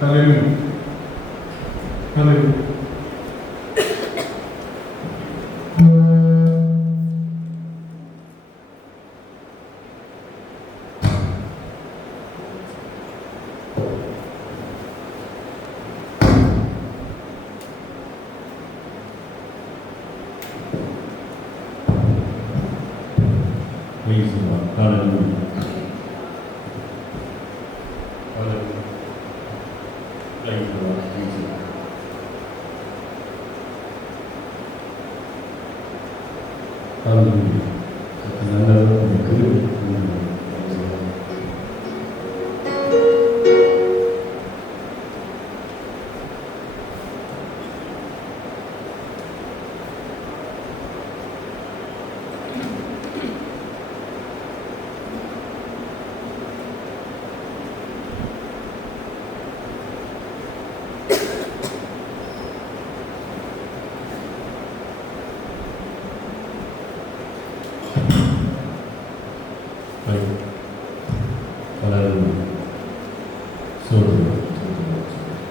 Hallelujah. Hallelujah. Praise the Lord. Hallelujah. Hallelujah. Praise the Lord. Praise the Lord. Hallelujah. நல்லவர் எனக்கு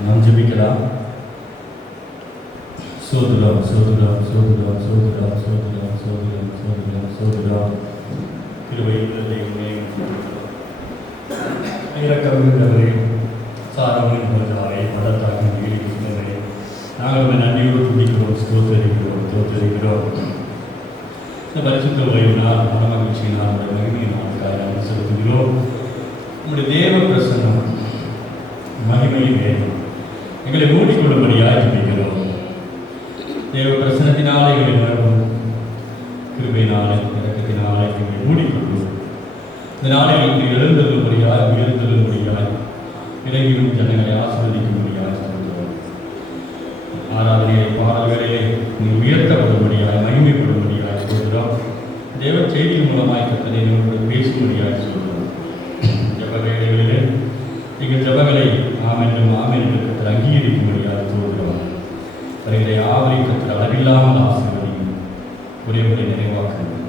நாம் ஜெபிக்கலாம். சோதரம் சோதரம் சோதரம் சோதரம் சோதரம் சோதரம் சோதரம் சோதரம் கிருபையுள்ள தெய்வமே, இரக்கமுள்ளவரே, சாரவனின் பொருளாய் பலத்தாகும் வீடுகிறவரே, நாங்கள் நன்றியோடு துடிக்கிறோம், தோத்தரிக்கிறோம். இந்த பரிசுத்த ஓய்வினால் மனமகிழ்ச்சியினால் மகிமையினால் காரணம் செலுத்துகிறோம். உங்களுடைய தேவ பிரசன்னம் மகிமையின் வேணும் எங்களை மூடிக்கொள்ளும்படியாக ஜெபிக்கிறோம். தேவ பிரசன்னத்தினாலே எங்களை உணர்வும் கிருபையினாலே இரக்கத்தினாலே எங்களை மூடிக்கொள்ளும். இந்த நாளில் எங்களை எழுந்தருளும்படியாய் உயர்த்தருளும்படியாய் இறைவியும் ஜனங்களை ஆசீர்வதிக்கும்படியாய் சொல்கிறோம். ஆராதனையை பாடல்களிலே நீ உயர்த்தப்படும்படியாய் மகிமைப்படும்படியாய் சொல்கிறோம். தேவ செய்தியின் மூலமாய் கத்தனை நம்முடைய பேசும்படியாய் சொல்கிறோம். ஜப வேளைகளிலே எங்கள் ஜபங்களை ஆமென் என்று கத்தர் அங்கீகரிக்கும்படியாக சொல்கிறோம். வருகிற யாவரை கத்தர் அளவில்லாமல் ஆசீர்வதியும் ஒரே முறை நிறைவாக்குங்கள்.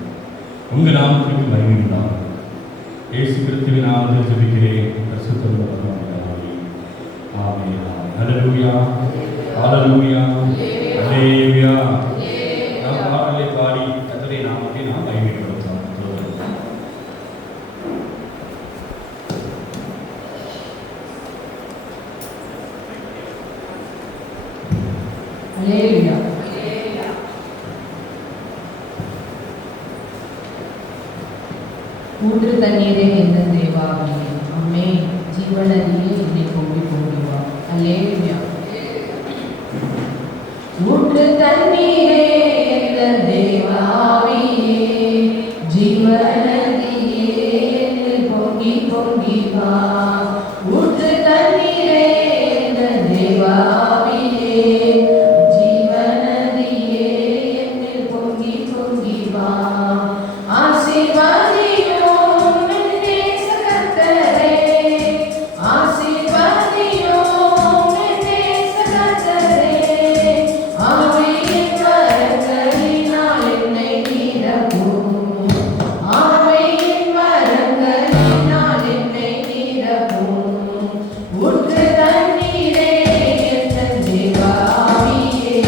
உங்கள் நாமத்திற்கு மகிமை உண்டாகும். இயேசு கிறிஸ்துவின் நாமத்தில் ஜெபிக்கிறேன். பரிசுத்தம் ஆமென். ஹல்லேலூயா, ஹல்லேலூயா, ஹல்லேலூயா. நாம் பாடலை பாடி கர்த்தருடைய நாமத்தை நாம் மகிமைப்படுத்தலாம். ஹல்லேலூயா. ஊற்று தண்ணீரே எந்த தேவாவே, அம்மே ஜீவனதியே என்னை பொங்கி வா. ஹல்லேலூயா. ஊற்று தண்ணீரே எந்த தேவாவே, ஜீவனதியே என்னை பொங்கி வா. ஊற்று தண்ணீரே எந்த தேவாவே, ஜீவனதியே என்னை பொங்கி வா. ஆசீர்வாதியோம் என் நேச கர்த்தரே, ஆசீர்வாதியோம் என் நேச கர்த்தரே. ஆவியின் வரங்களினால் என்னை நிரப்பும், ஆவியின் வரங்களினால் என்னை நிரப்பும். ஊற்று தண்ணீரே எந்த தேவாவியே,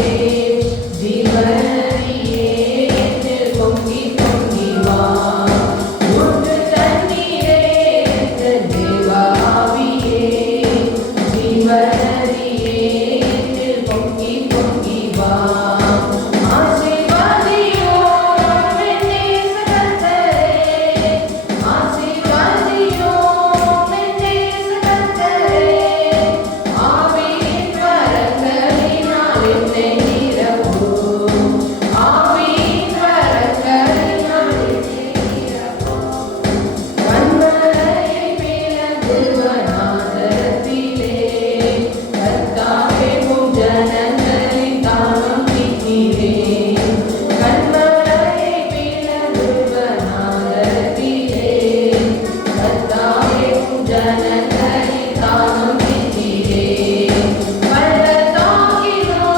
ஜீவனதியே என்னில் பொங்கி வா. ஊற்று தண்ணீரே எந்த தேவாவியே, ஜீவனதியே என்னில் பொங்கி வா. ஆசீர்வாதியோம் என் நேச கர்த்தரே, ஆசீர்வாதியோம் என் நேச கர்த்தரே. ஆவியின் வரங்களினால் என்னை நிரப்பும், ஆவியின் வரங்களினால் என்னை நிரப்பும். கண்மலையை பிளந்து வனாந்தரத்திலே, கர்த்தாவே உம் ஜனங்களின் தாகம் தீர்த்தீரேன். கண்மலையை பிளந்து வனாந்தரத்திலே, கர்த்தாவே உம் ஜனங்களின் தாகம் தீர்த்தீரேன். பள்ளத்தாக்கிலோ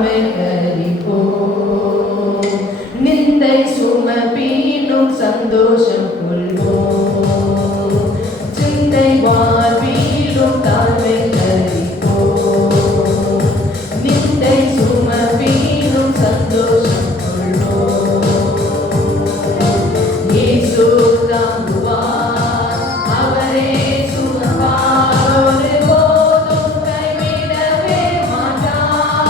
தாழ்மையறிப்போம். நிந்தை சுமப்பீனும் சந்தோஷம் கொள்வோம். சிந்தை வாழ்வீரும் தாழ்மையறிப்போம். நிந்தை சுமப்பீனும் சந்தோஷம் கொள்வோம். இயேசு தாங்குவார், அவரே சுமப்பார், ஒருபோதும் கைவிடவே மாட்டார்.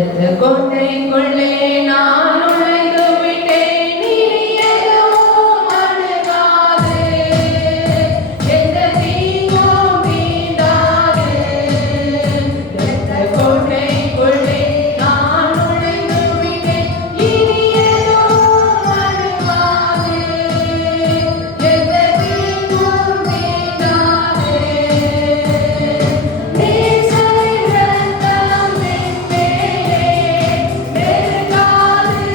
இரத்த கோட்டைக்குள்ளே நான் நுழைந்து விட்டேன். இனி எதுவும் அணுகாது. எந்த தீங்கும் தீண்டாது. இரத்த கோட்டைக்குள்ளே நான் நுழைந்து விட்டேன். இனி எதுவும் அணுகாது. எந்த தீங்கும் தீண்டாது. நேசரின் இரத்தம் என் மேலே நெருங்காது.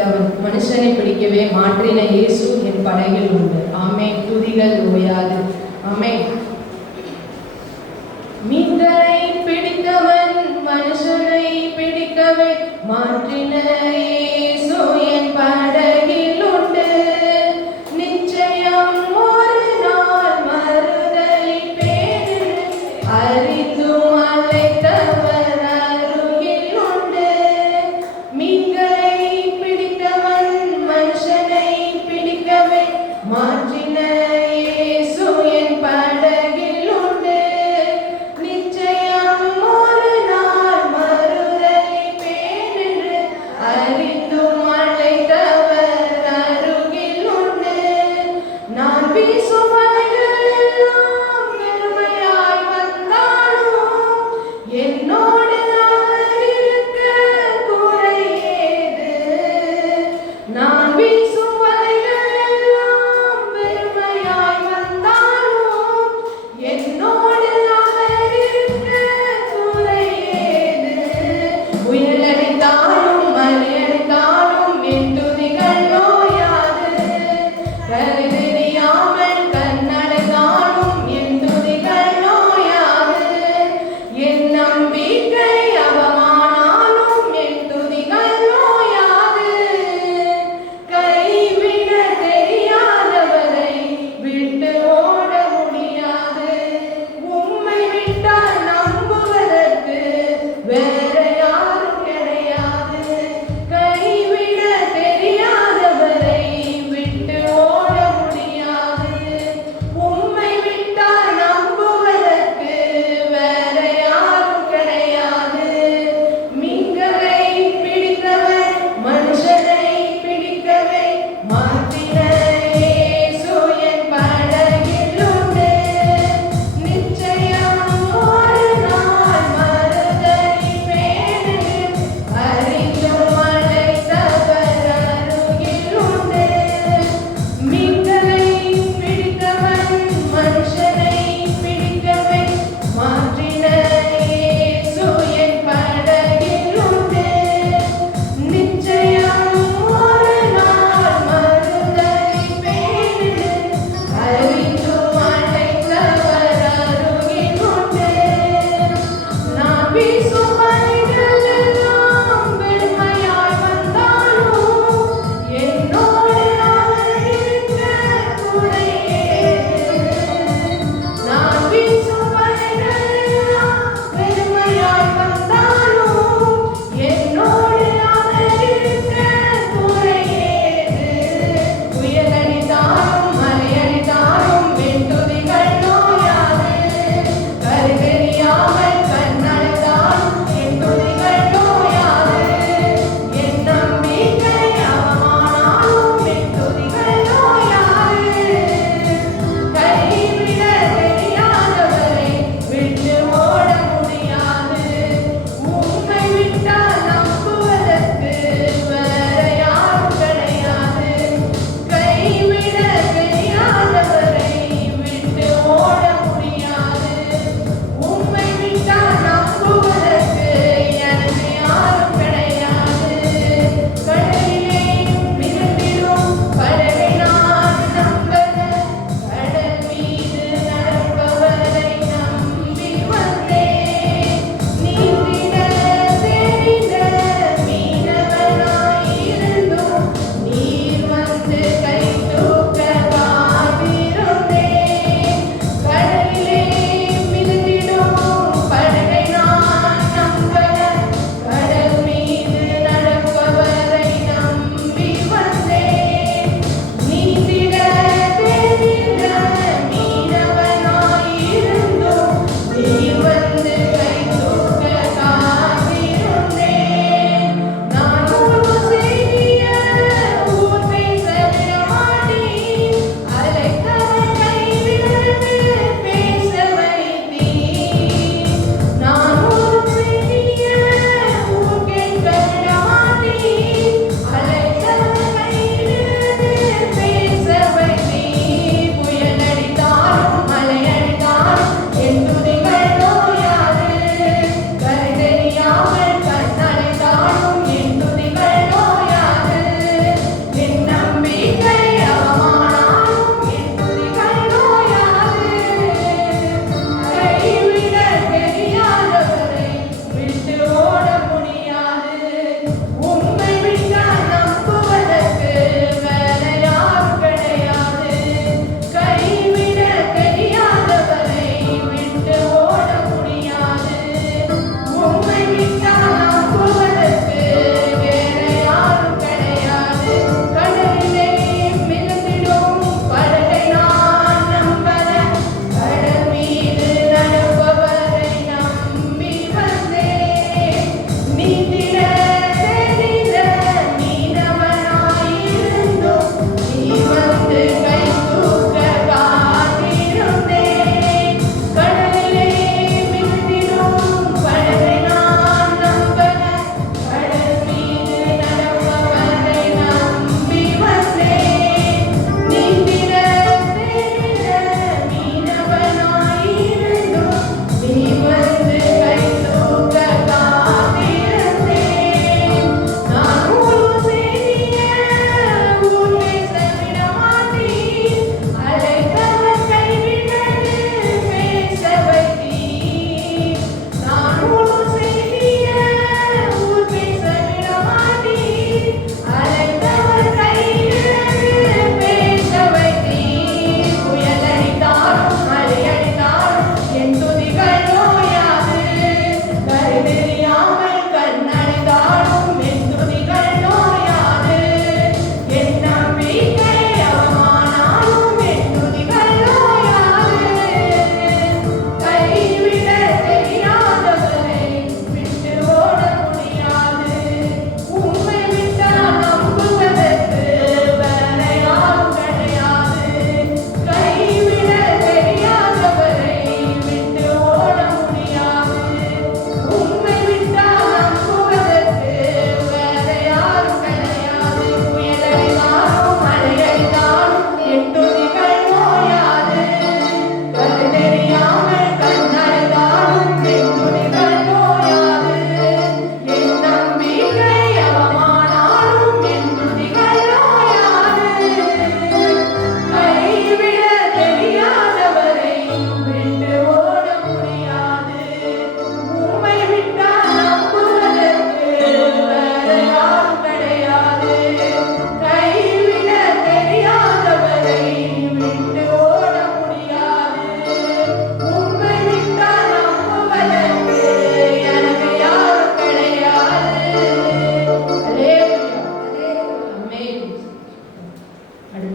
பிடித்தவன், மனுஷனை பிடிக்கவே மாற்றின இயேசு என் படகில் உண்டு. ஆமென். துதிகள் ஓயாது. ஆமென். மீன்களை பிடித்தவன், மனுஷனை பிடிக்கவே மாற்றின இயேசு என் படகில் உண்டு. நிச்சயம் ஒரு நாள் மறுதலிப்பேன் அறிந்தும் அழைத்தவர் அருகில் உண்டு. மீன்களை பிடித்தவன், மனுஷனை பிடிக்கவே மாற்றின இயேசு என் படகில் உண்டு. நிச்சயம் ஒரு நாள் மறுதலிப்பேன் என்று அறிந்து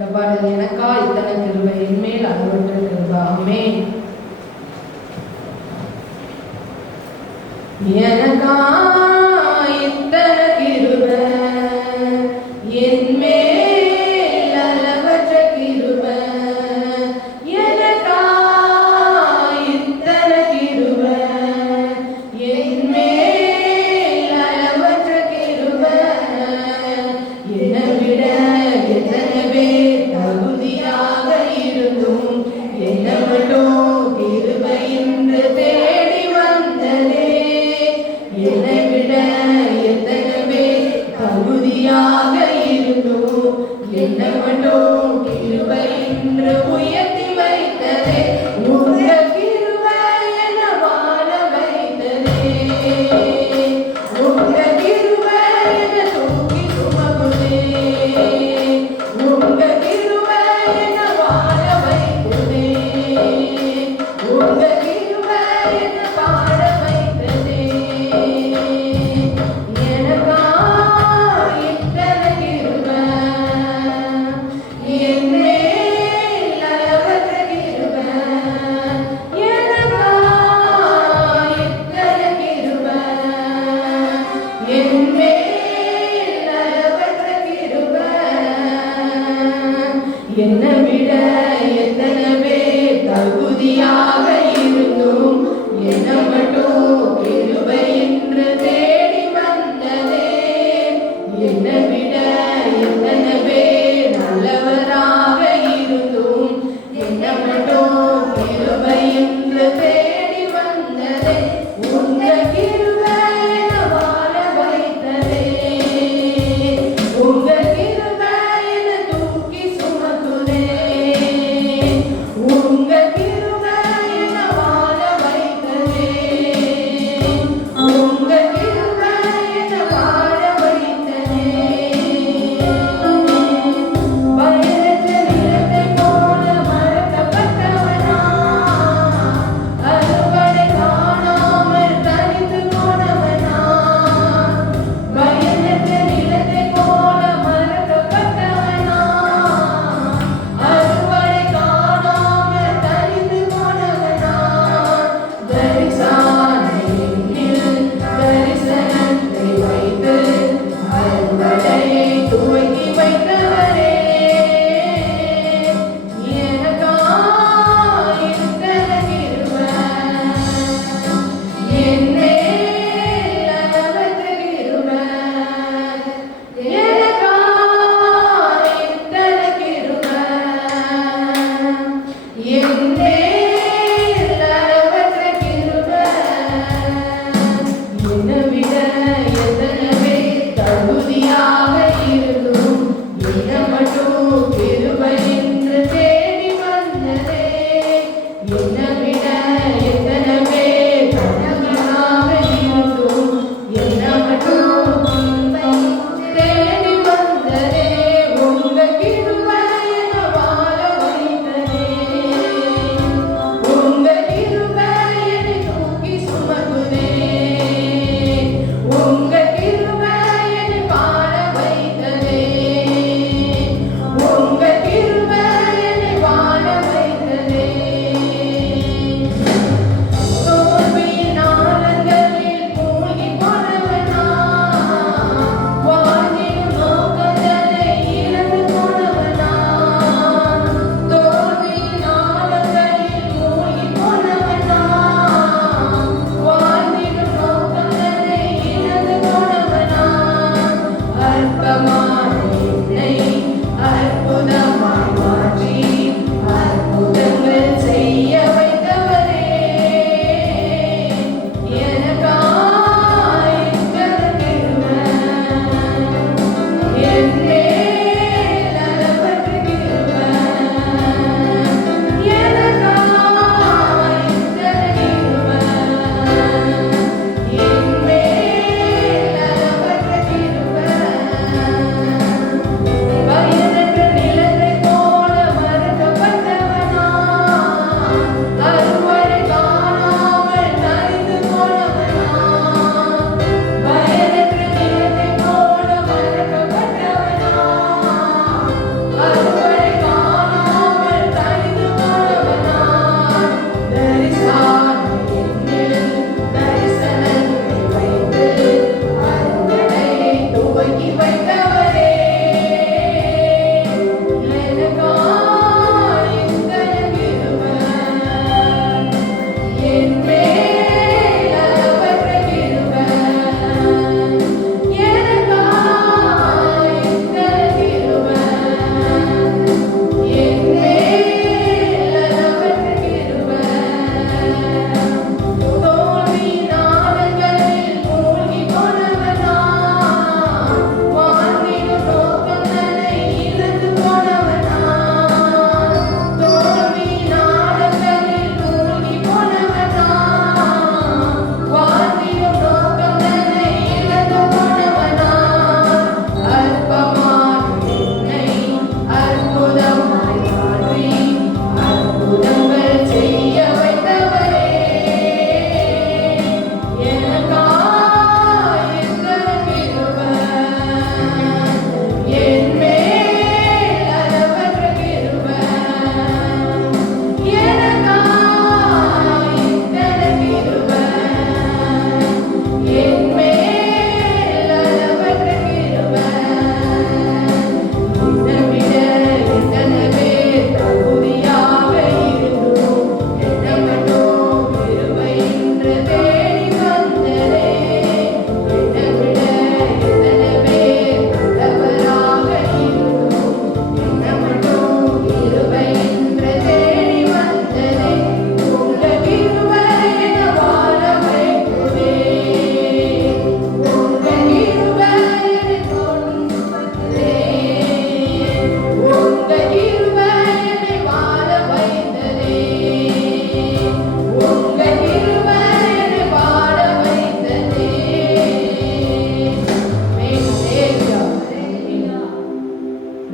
இந்த பாடல் எனக்கா இத்தனை கிருபை என்மேல் அளவற்ற கிருபை. ஆமென். எனக்கா இத்தனை கிருபை என்மேல் அளவற்ற கிருபை. எனக்கா இத்தனை கிருபை என்மேல் அளவற்ற கிருபை. என்னை விட எத்தனை பேர் தகுதியாக இருந்தும் என்னை மட்டும் கிருபை என்று தேடி வந்ததே. என்னை விட எத்தனை பேர் தகுதியாக இருந்தும் என்னை மட்டும் கிருபை என்று உயர்த்தி வைத்ததே. உங்க கிருபை என்னை வாழ வைத்ததே. உங்க கிருபை என்னை தூக்கி சுமக்குதே. உங்க கிருபை என்னை வாழ வைத்ததே. உங்க கிருபை என்னை பாட வைத்ததே. எனக்கா இத்தனை கிருபை என்மேல் அளவற்ற கிருபை. எனக்கா இத்தனை கிருபை என்மேல் அளவற்ற கிருபை. என்னை விட எத்தனை பேர் தகுதியாக இருந்தும் என்னை மட்டும் கிருபை என்று தேடி வந்ததே. என்னை விட எத்தனை பேர் நல்லவராக இருந்தும் என்னை மட்டும் கிருபை என்று தேடி வந்ததே. உங்க கிருபை என்னை வாழ வைத்ததே. உங்க கிருபை என்னை தூக்கி சுமக்குதே.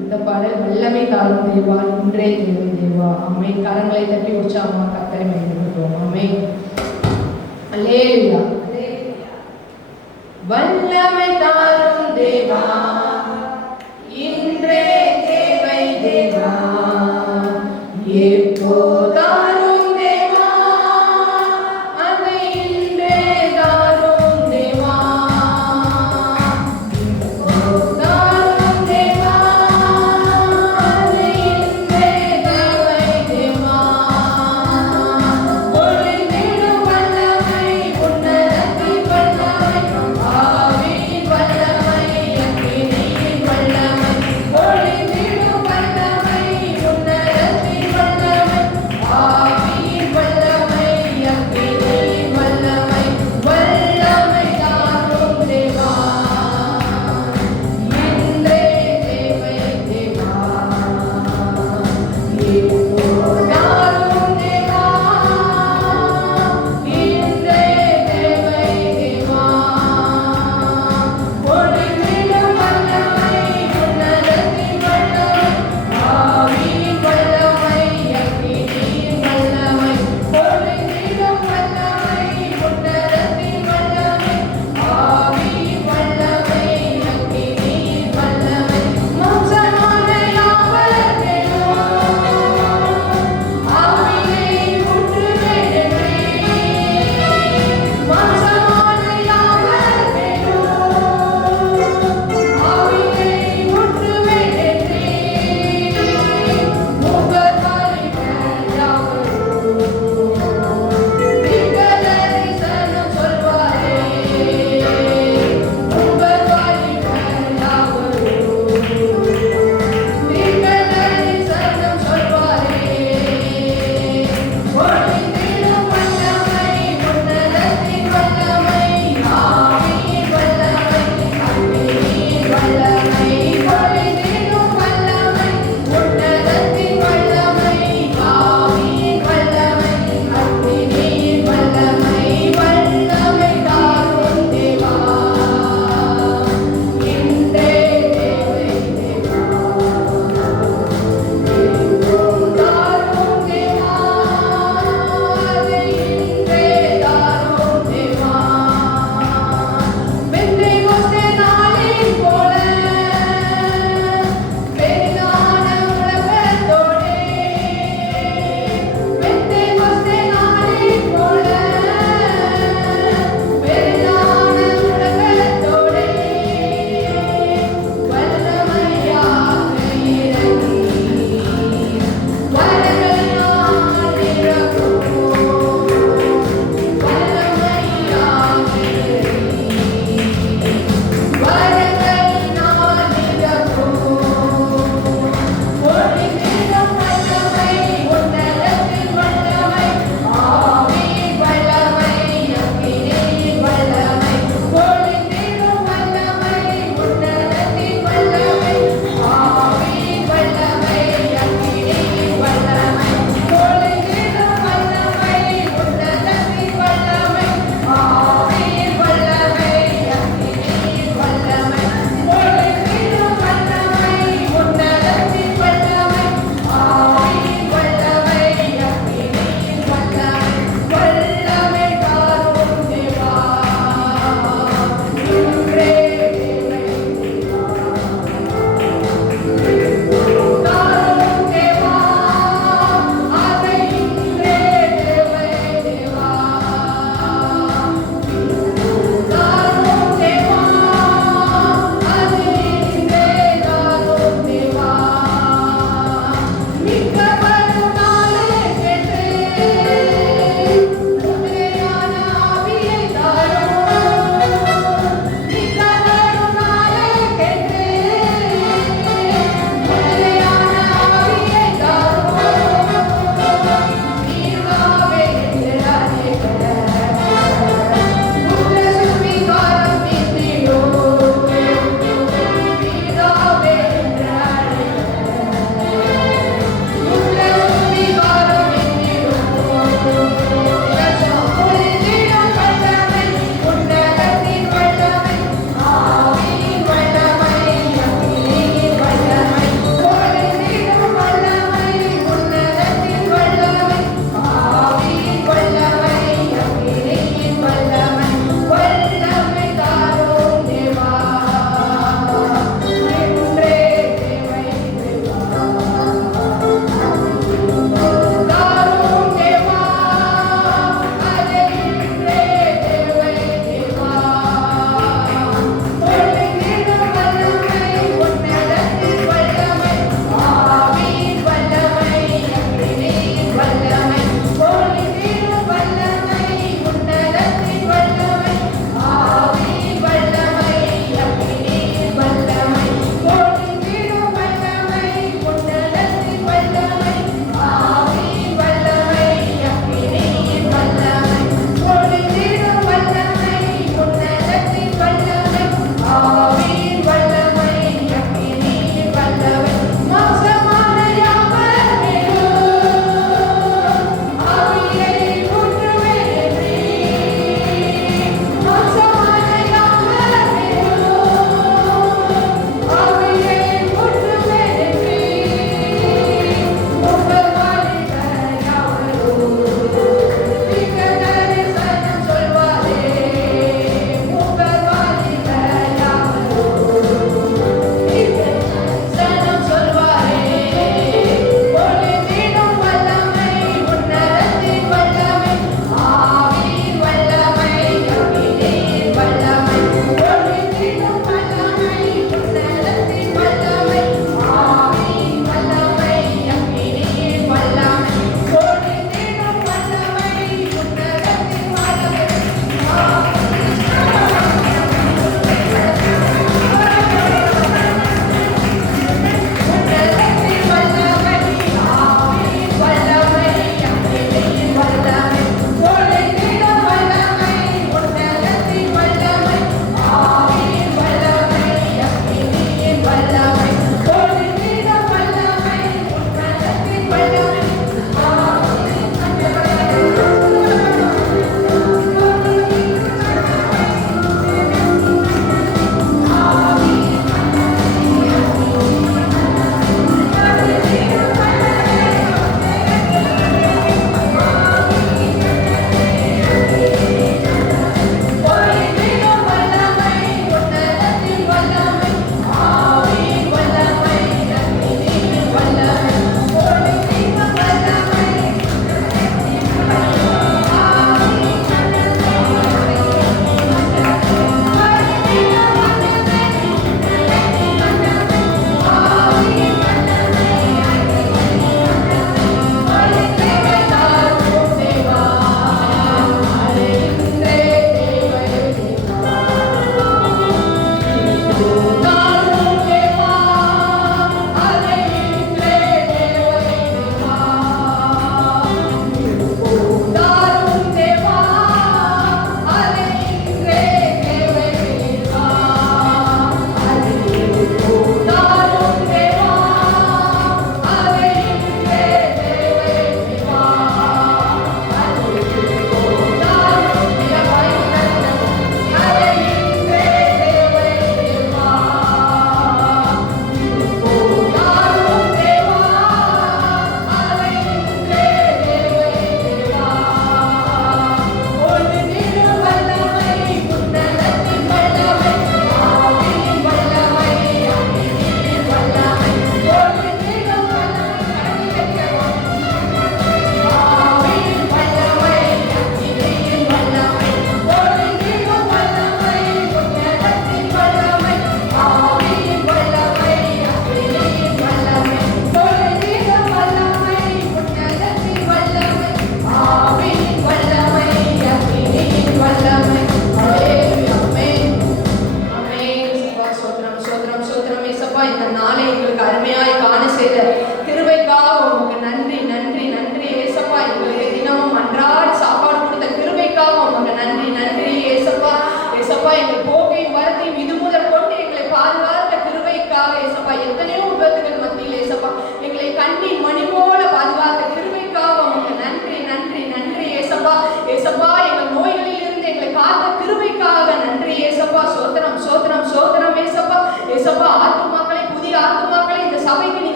இந்த பாடல் வல்லமை தாரும் தேவா, இன்றே தேவை தேவா. அம்மை கரங்களை தட்டி உற்சாகமா கர்த்தரை மகிமைப்படுத்துவோம். அம்மை அல்லேலூயா. வல்லமை தாரும் தேவா, இன்றே தேவை தேவா, எப்போதாரும் தேவா, அதை இன்றே தாரும் தேவா, எப்போதாரும் தேவா, அதை இன்றே தேவை தேவா. பொழிந்திடும் வல்லமை, உன்னதத்தின் வல்லமை, ஆவியின் வல்லமை, அக்கினியின் வல்லமை, பொழிந்திடும் வல்லமை, உன்னதத்தின் வல்லமை,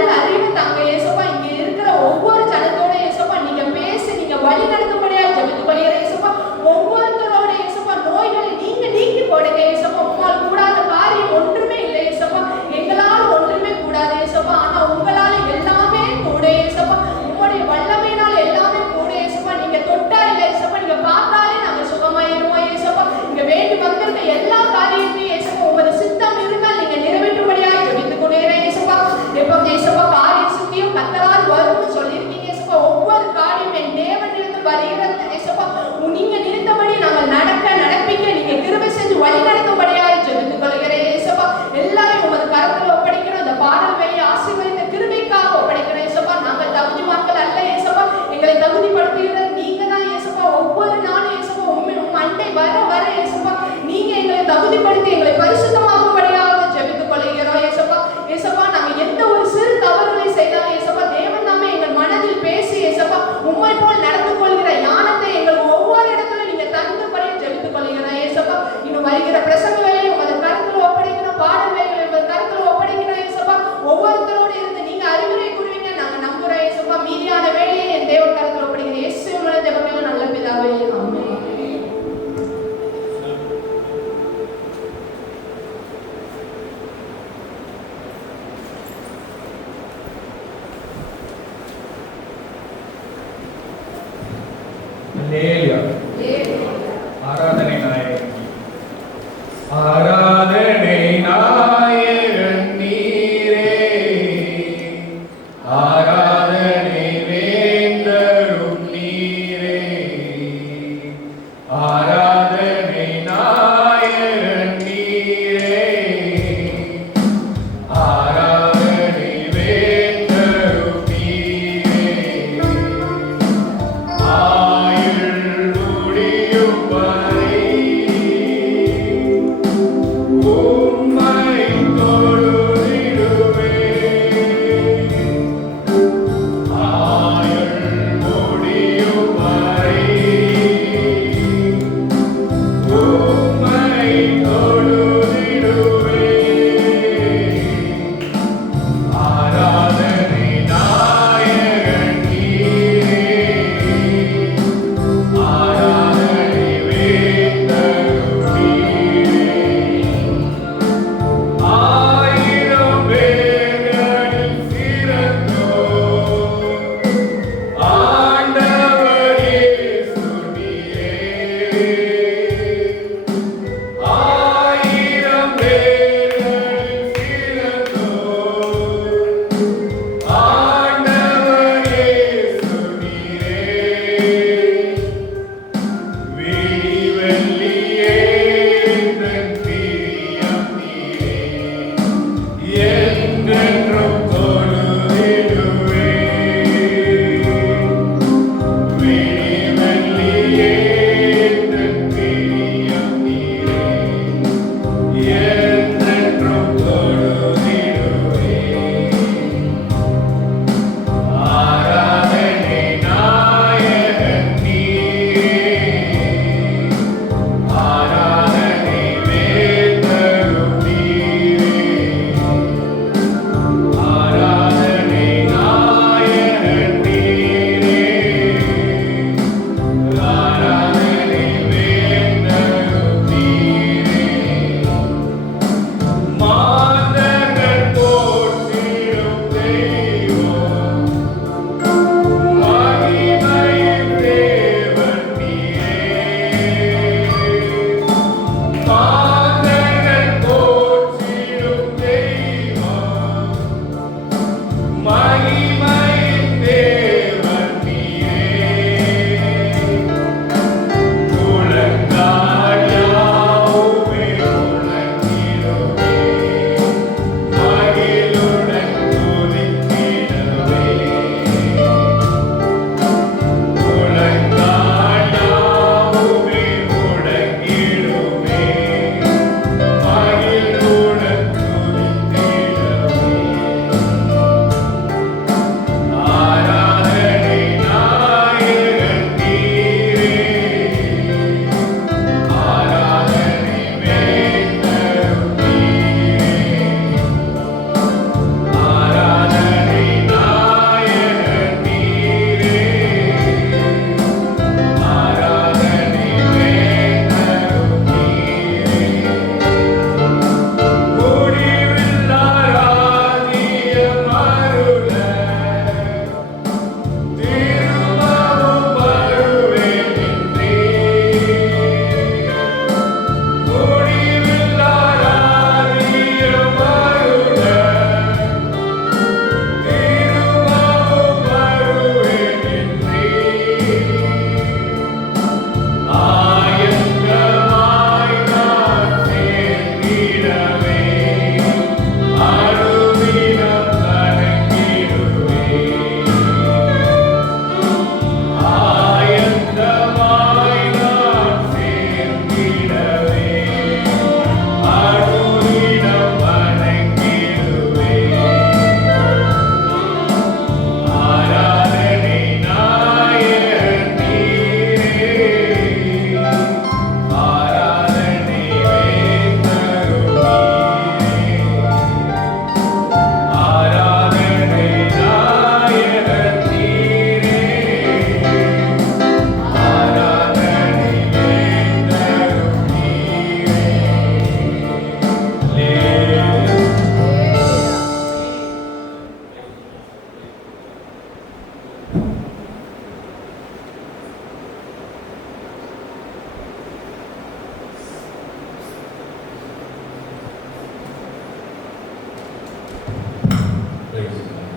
நல்ல அறிவு தாங்க இயேசுப்பா. இங்க இருக்கிற ஒவ்வொரு ஜனத்தோட இயேசுப்பா நீங்க பேசி நீங்க வழி நடத்தும்படியா ஜெபித்துக் கொள்கிறேன் இயேசுப்பா. ஒவ்வொருத்தரோட இயேசுப்பா நோய்களை நீங்க நீக்கி போடுங்க இயேசுப்பா. உங்களால் கூடாத காரியம் ஒன்றுமே இல்லை இயேசுப்பா. எங்களால் ஒன்றுமே கூடாது இயேசுப்பா. ஆனா உங்களால எல்லாமே கூட இயேசுப்பா. உங்களுடைய வல்லமையினால் எல்லாமே கூட இயேசுப்பா. நீங்க தொட்டா இல்லை இயேசுப்பா. நீங்க பார்த்தாலே நாங்க சுகமாயிருவோம் இயேசுப்பா. இங்க வேண்டி வந்திருக்க எல்லா காரியத்தையும் இயேசுப்பா உமது சித்தம் இருந்தால் நீங்க நிறைவேற்றும்படியா ஜெபித்துக் கொள்கிறேன் இயேசுப்பா. எப்ப இயேசுப்பா காரியம் சுத்தியும் கத்தரால் வரும்னு சொல்லியிருக்கீங்க இயேசுப்பா. ஒவ்வொரு காரியம் என் தேவனிலிருந்து வருகிறது இயேசுப்பா. நீங்க நினைத்தபடி நாங்கள் நடப்பிக்க நீங்க கிருபை செஞ்சு வழி நடத்தும்படியாய் ஜெபித்துக் கொள்கிறேன் இயேசுப்பா. எல்லாரும் உமது கரத்தில் ஒப்படைக்கிறோம். இந்த பாடல் வேலையை ஆசீர்வதித்த கிருபைக்காக ஒப்படைக்கிறேன் இயேசுப்பா. நாங்கள் தகுதிமான்கள் அல்ல இயேசுப்பா. எங்களை தகுதிப்படுத்துகிறது நீங்க தான் இயேசுப்பா. ஒவ்வொரு நாளும் இயேசுப்பா உம் அண்டை வர இயேசுப்பா நீங்க எங்களை தகுதிப்படுத்தி எங்களை பரிசுத்தமாகும்படியாக ஜெபித்துக் கொள்கிறோம் இயேசுப்பா. இயேசுப்பா நாங்க எந்த ஒரு சிறு தவறுகளை செய்தாலும் இயேசுப்பா தேவன் நாமே எங்கள் மனதில் பேசி இயேசுப்பா உம்மை போல் நடந்து கொள்கிற ஞானத்தை எங்கள் ஒவ்வொரு இடத்துல நீங்க தந்தபடி ஜெபித்துக் கொள்கிறோம் இயேசுப்பா. இன்னும் வருகிற பிரசங்க வேலையை உமது கருத்துல ஒப்படைக்கிறோம். பாடல் வேலையை உமது கருத்துல ஒப்படைக்கிறோம் இயேசுப்பா. ஒவ்வொருத்தரோடு இருந்து நீங்க அறிவுரை கூறுவீங்க நாங்க நம்புறோம் இயேசுப்பா. மீதியான வேலையை என் தேவன் கருத்துல ஒப்படைக்கிறேன். இயேசுவின் ஜெபங்கள் நல்ல பிதாவே ஆமென். ஆராதனை நாயகன், ஆராதனை நாயகன் நீரே, ஆராதனை வேந்தரும் நீரே, ஆராதனை நாயகன் நீரே, ஆராதனை வேந்தரும் நீரே, ஆயுள் முடியும் வரை உம்மை தொழுதிடுவேன். ஆயுள் முடியும் வரை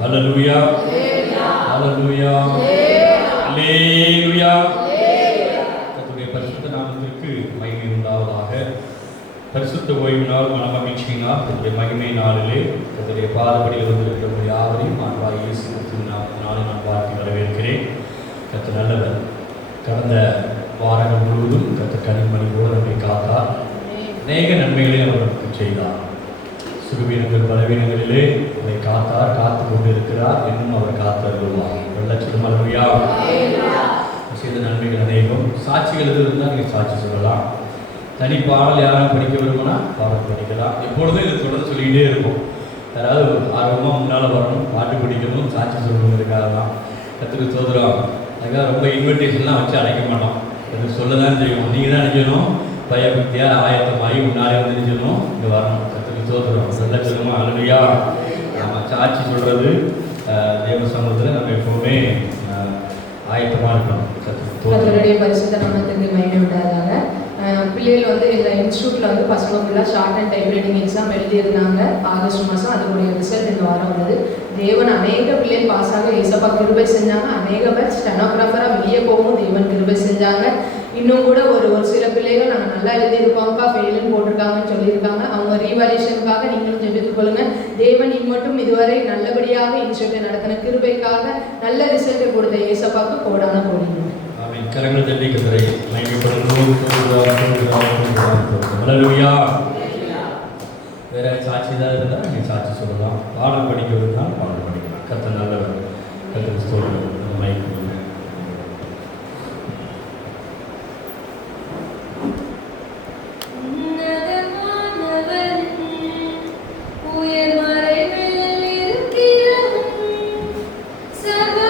ஹல்லேலூயா, ஹல்லேலூயா, ஹல்லேலூயா. கர்த்தருடைய பரிசுத்த நாமத்திற்கு மகிமை உண்டாவதாக. பரிசுத்த ஓய்வு நாள் மனமகிழ்ச்சியினால் கர்த்தருடைய மகிமை நாளிலே கர்த்தருடைய பாதப்படியில் வந்திருக்கிற யாவரையும் அன்பாய் இயேசு கிறிஸ்துவின் நாமத்தினாலே நான் வாழ்த்தி வரவேற்கிறேன். கர்த்தர் நல்லவர். கடந்த வாரங்கள் முழுவதும் கர்த்தர் கனிமணி போல் நம்மை காத்தார். அநேக நன்மைகளை அவர்களுக்கு செய்தார். சிறுவீனங்கள் பலவீனங்களிலே அவரை காத்தார், காத்து கொண்டு இருக்கிறார். இன்னும் அவர் காத்தருள்வார். வெள்ளச்சிடும் அல்லவையா செய்த நன்மைகள் அநேகம். சாட்சிகள் எது இருந்தால் நீங்கள் சாட்சி சொல்லலாம். தனி பாடல் யாராவது படிக்க விரும்பினா பாடல் படிக்கலாம். எப்பொழுதும் இதை தொடர்ந்து சொல்லிக்கிட்டே இருக்கும். யாராவது ஆர்வமாக முன்னால் வரணும், பாட்டு படிக்கணும், சாட்சி சொல்லணுங்கிறதுக்காக தான். கர்த்தருக்கு ஸ்தோத்திரம். அதுக்காக ரொம்ப இன்விடேஷன்லாம் வச்சு அழைக்க மாட்டோம். அது சொல்ல தான் செய்வோம். நீங்கள் தான் நினைக்கணும், பயபக்தியாக ஆயத்தமாகி முன்னாலே வந்து நினைக்கணும், இங்கே வரணும். கர்த்தருக்கு ஸ்தோத்திரம். சொல்ல சொல்லுமா அல்லையா? நம்ம சாட்சி சொல்கிறது தேவ சமூகத்தில் நம்ம எப்போவுமே ஆயத்தமாக இருக்கணும். கர்த்தருடைய பரிசுத்த நாமத்திற்கு மகிமை உண்டாவதாக. பிள்ளைகள் வந்து இந்த இன்ஸ்டியூட்டில் வந்து பசங்க ஃபுல்லாக short and type writing exam எழுதியிருந்தாங்க ஆகஸ்ட் மாதம். அதனுடைய ரிசல்ட் இந்த வாரம் வந்தது. தேவன் அநேக பிள்ளைகள் பாஸாக ஏசப்பா கிருபை செஞ்சாங்க. அநேக பேர் ஸ்டெனோகிராஃபராக வெளியே போகவும் தேவன் கிருபை செஞ்சாங்க. இன்னும் கூட ஒரு சில பிள்ளைகள் நாங்கள் நல்லா எழுதியிருப்போம்ப்பா ஃபெயிலுன்னு போட்டிருக்காங்கன்னு சொல்லியிருக்காங்க. அவங்க ரீவால்யூஷனுக்காக நீங்களும் ஜெபித்துக் கொள்ளுங்க. தேவன் இம்மட்டும் இதுவரை நல்லபடியாக இன்ஸ்டியூட்டை நடத்தின கிருபைக்காக நல்ல ரிசல்ட்டை கொடுத்த ஏசப்பாவுக்கு கோடான கோடிங்க. கரங்கள் தட்டி கர்த்தரை மகிமைப்படுத்துவோம். ஹல்லேலூயா. வேற சாட்சி தான் இருந்தால் நீங்கள் சாட்சி சொல்லலாம். பாடல் படிக்க இருந்தால் பாடல் படிக்கலாம். கர்த்தர் நல்லவர். கர்த்தர் ஸ்தோத்திரம். மைக் சர்வ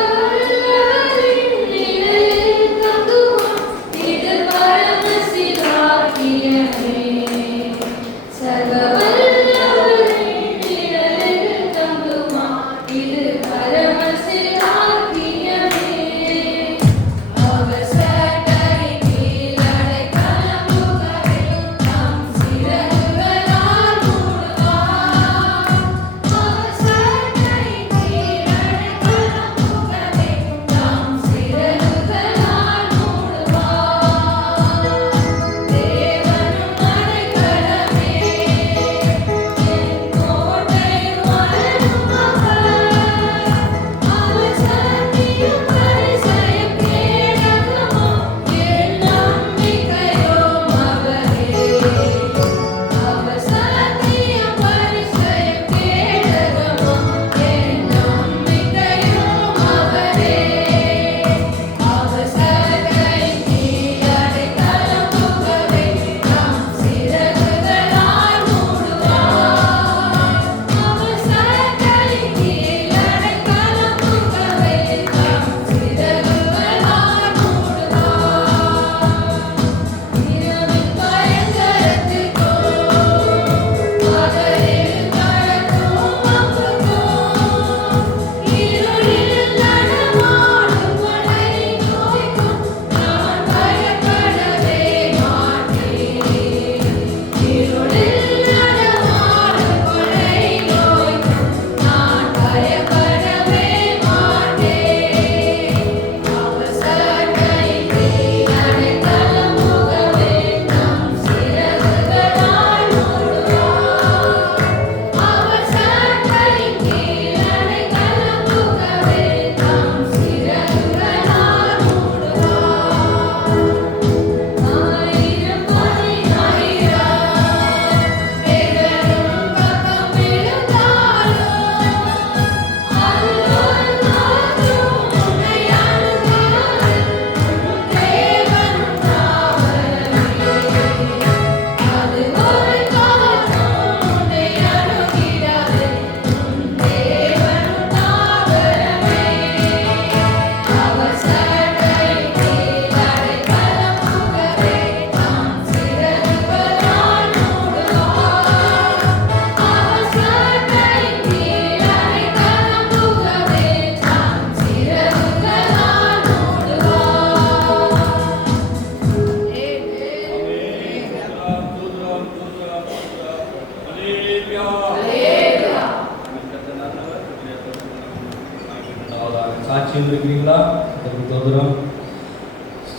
சேர்ந்திருக்கிறீங்களா? கர்த்தருக்கு ஸ்தோத்திரம்.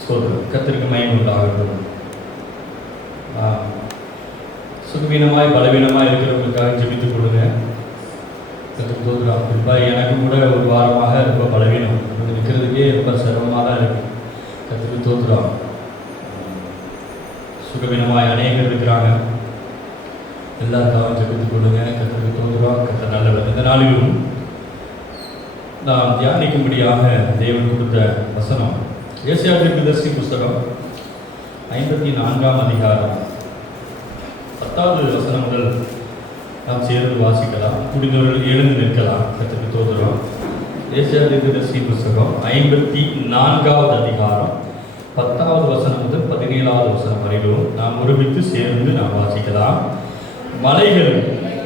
ஸ்தோத்திரம். கர்த்தருக்கு மகிமை உண்டாகட்டும். சுகவீனமாய் பலவீனமாய் இருக்கிறவங்களுக்காக ஜெபித்துக் கொள்ளுங்க. கர்த்தருக்கு ஸ்தோத்திரம். இப்போ எனக்கும் கூட ஒரு வாரமாக ரொம்ப பலவீனம் இருக்கிறதுக்கே ரொம்ப சிரமமாக தான் இருக்கு. கர்த்தருக்கு ஸ்தோத்திரம். சுகவீனமாய் அநேகர் இருக்கிறாங்க. எல்லாருக்காகவும் ஜெபித்துக் கொள்ளுங்க. கர்த்தருக்கு ஸ்தோத்திரம். கர்த்தர் நல்லவர். இந்த நாளிலும் நாம் தியானிக்கும்படியாக தேவன் கொடுத்த வசனம் ஏசாயா தீர்க்கதரிசி புஸ்தகம் 54ஆம் அதிகாரம் 10வது வசனம் முதல் நாம் சேர்ந்து வாசிக்கலாம். முடிந்தவர்கள் எழுந்து நிற்கலாம். கர்த்தருக்கு ஸ்தோத்திரம். ஏசாயா தீர்க்கதரிசி புஸ்தகம் 54வது அதிகாரம் 10வது வசனம் முதல் 17வது வசனம் வரையிலும் நாம் ஒருமித்து சேர்ந்து நாம் வாசிக்கலாம். மலைகள்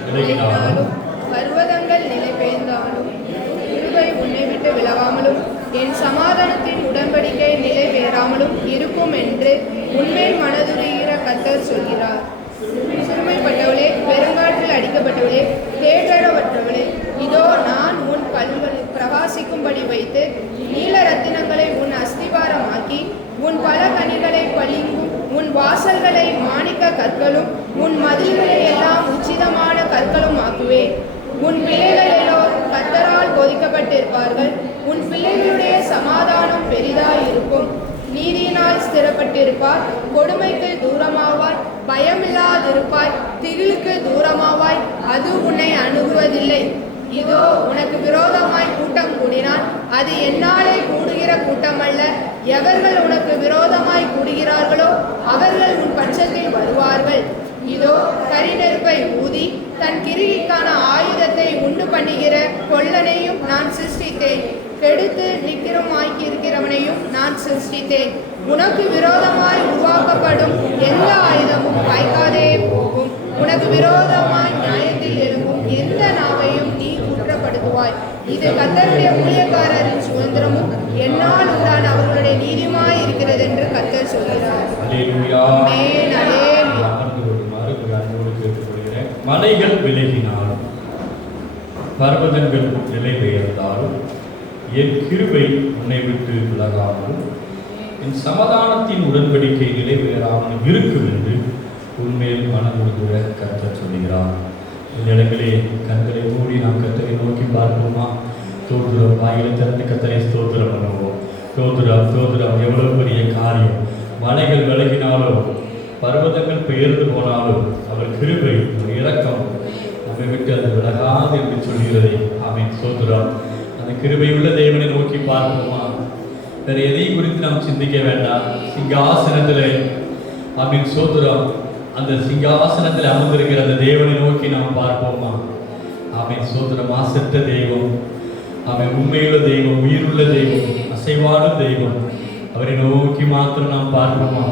விலகினாலும் பர்வதங்கள் நிலை பெயர்ந்தாலும் கிருபை உன்னை விட்டு விலகாமலும் என் சமாதானத்தின் உடன்படிக்கை நிலை பெயராமலும் இருக்கும் என்று உன்மேல் மனதுருகிற கர்த்தர் சொல்கிறார். சிறுமைப்பட்டவளே, பெருங்காற்றில் அடிக்கப்பட்டவளே, தேற்றவற்றவளே, இதோ நான் உன் கண்களை பிரகாசிக்கும்படி வைத்து நீல ரத்தினங்களை உன் அஸ்திபாரமாக்கி உன் பல கனிகளை பளிங்கும் உன் வாசல்களை மாணிக்க கற்களும் உன் மதில்களை எல்லாம் உச்சிதமான கற்களும் ஆக்குவேன். உன் பிள்ளைகள் எல்லோரும் கர்த்தரால் போதிக்கப்பட்டிருப்பார்கள். உன் பிள்ளைகளுடைய சமாதானம் பெரிதாயிருக்கும். நீதியினால் ஸ்திரப்பட்டிருப்பார். கொடுமைக்கு தூரமாவாய், பயமில்லாதிருப்பாய். திகிலுக்கு தூரமாவாய், அது உன்னை அணுகுவதில்லை. இதோ உனக்கு விரோதமாய் கூட்டம் கூடினால் அது என்னாலே கூடுகிற கூட்டம் அல்ல. எவர்கள் உனக்கு விரோதமாய் கூடுகிறார்களோ அவர்கள் உன் பட்சத்தில் வருவார்கள். இதோ கரிநெருப்பை ஊதி தன் கிரிக்கான ஆயுதத்தை உண்டு பண்ணுகிற கொல்லனையும் நான் சிருஷ்டித்தேன். கெடுத்து நிக்கிறவனையும் நான் சிருஷ்டித்தேன். உனக்கு விரோதமாய் உருவாக்கப்படும் எந்த ஆயுதமும் வாய்க்காதே போகும். உனக்கு விரோதமாய் நியாயத்தில் எழும்பும் எந்த நாவையும் நீ குற்றப்படுத்துவாய். இது கர்த்தருடைய ஊழியக்காரரின் சுதந்திரமும் என்னால் உண்டான அவர்களுடைய நீதியுமாய் இருக்கிறது என்று கர்த்தர் சொல்கிறார். மலைகள் விலகினாலும் பர்வதங்கள் நிலை பெயர்ந்தாலும் என் கிருபை உன்னை விட்டு விலகாமலும் என் சமாதானத்தின் உடன்படிக்கை நிலை பெயராமலும் இருக்கும் என்று உண்மையில் மனமுழுதுற கர்த்தர் சொல்கிறார். இந்த இடங்களே கண்களை மூடி நாம் கர்த்தரை நோக்கி பார்ப்போமா? ஸ்தோத்திரம். வாயிலை திறந்து கர்த்தரை ஸ்தோத்திரம் பண்ணுவோம். ஸ்தோத்திரம், ஸ்தோத்திரம். எவ்வளவு பெரிய காரியம்! மலைகள் விலகினாலும் பர்வதங்கள் பெயர்ந்து போனாலும் அவர் கிருபை இரக்கம் நம்மை விட்டு அது விலகாது என்று சொல்கிறதே. ஆமென். ஸ்தோத்திரம். அந்த கிருபையுள்ள தேவனை நோக்கி பார்ப்போமா? வேறு எதையும் குறித்து நாம் சிந்திக்க வேண்டாம். சிங்காசனத்தில் ஆமென். ஸ்தோத்திரம். அந்த சிங்காசனத்தில் அமர்ந்திருக்கிற அந்த தேவனை நோக்கி நாம் பார்ப்போமா? ஆமென். ஸ்தோத்திரம். மாசற்ற தெய்வம், ஆமென். உண்மையுள்ள தெய்வம், உயிருள்ள தெய்வம், அசைவாடும் தெய்வம். அவரை நோக்கி மாத்திரம் நாம் பார்ப்போமா?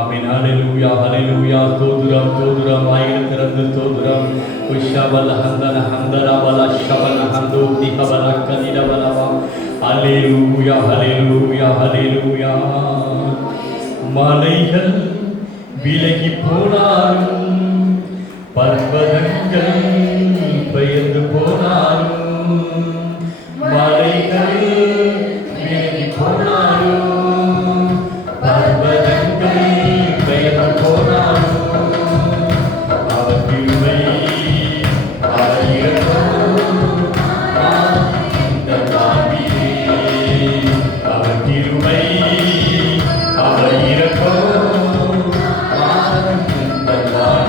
ஆமென். ஹல்லேலூயா, ஹல்லேலூயா. ஸ்தோத்திரம், ஸ்தோத்திரம். வாயிலை திறந்து ஸ்தோத்திரம். உஷபல ஹந்தன ஹந்தரபல ஷபல ஹந்தோ திஹபல கனிடபலவா. ஹல்லேலூயா, ஹல்லேலூயா, ஹல்லேலூயா. மலைகள் விலகி போனாலும் பர்வதங்கள் பெயர்ந்து போனாலும் மலைகள் விலகி போனாலும் பர்வதங்கள் பெயர்ந்து போனாலும் அவர் கிருபை அவர் இரக்கம் இந்த வாழ்விலே அவர் கிருபை அவர் இரக்கம் இந்த வாழ்விலே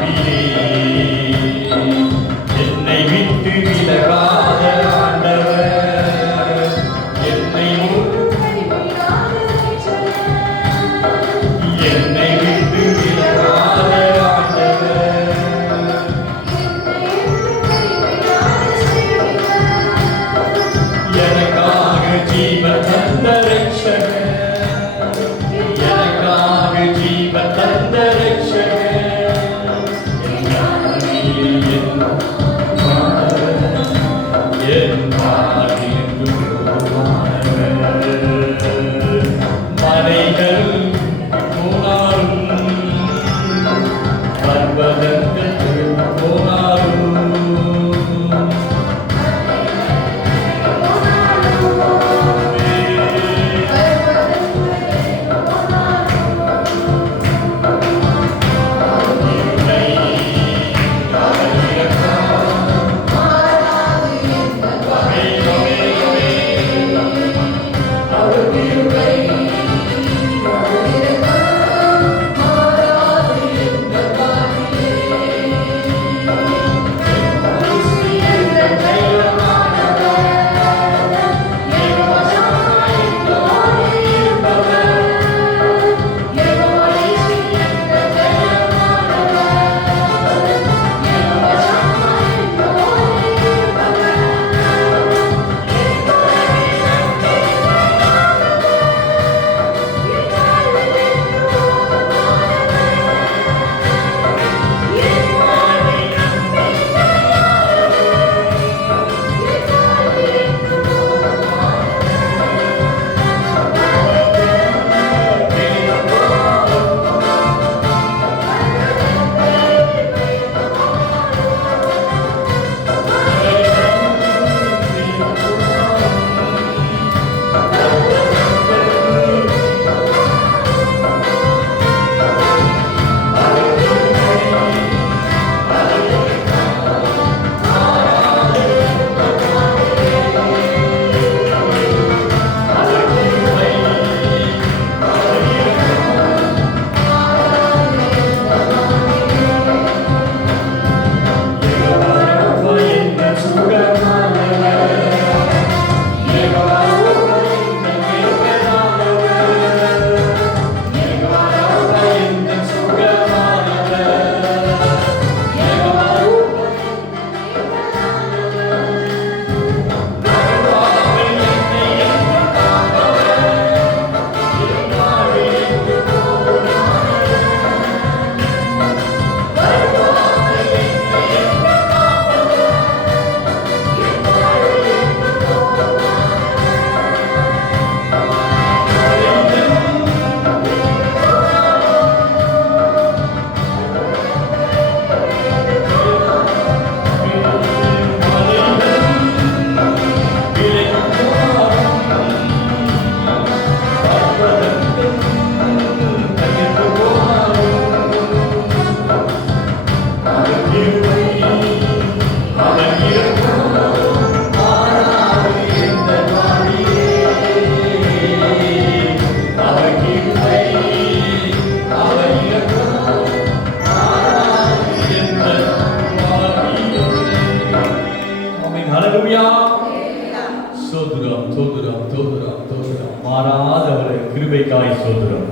ஸ்தோத்திரம்.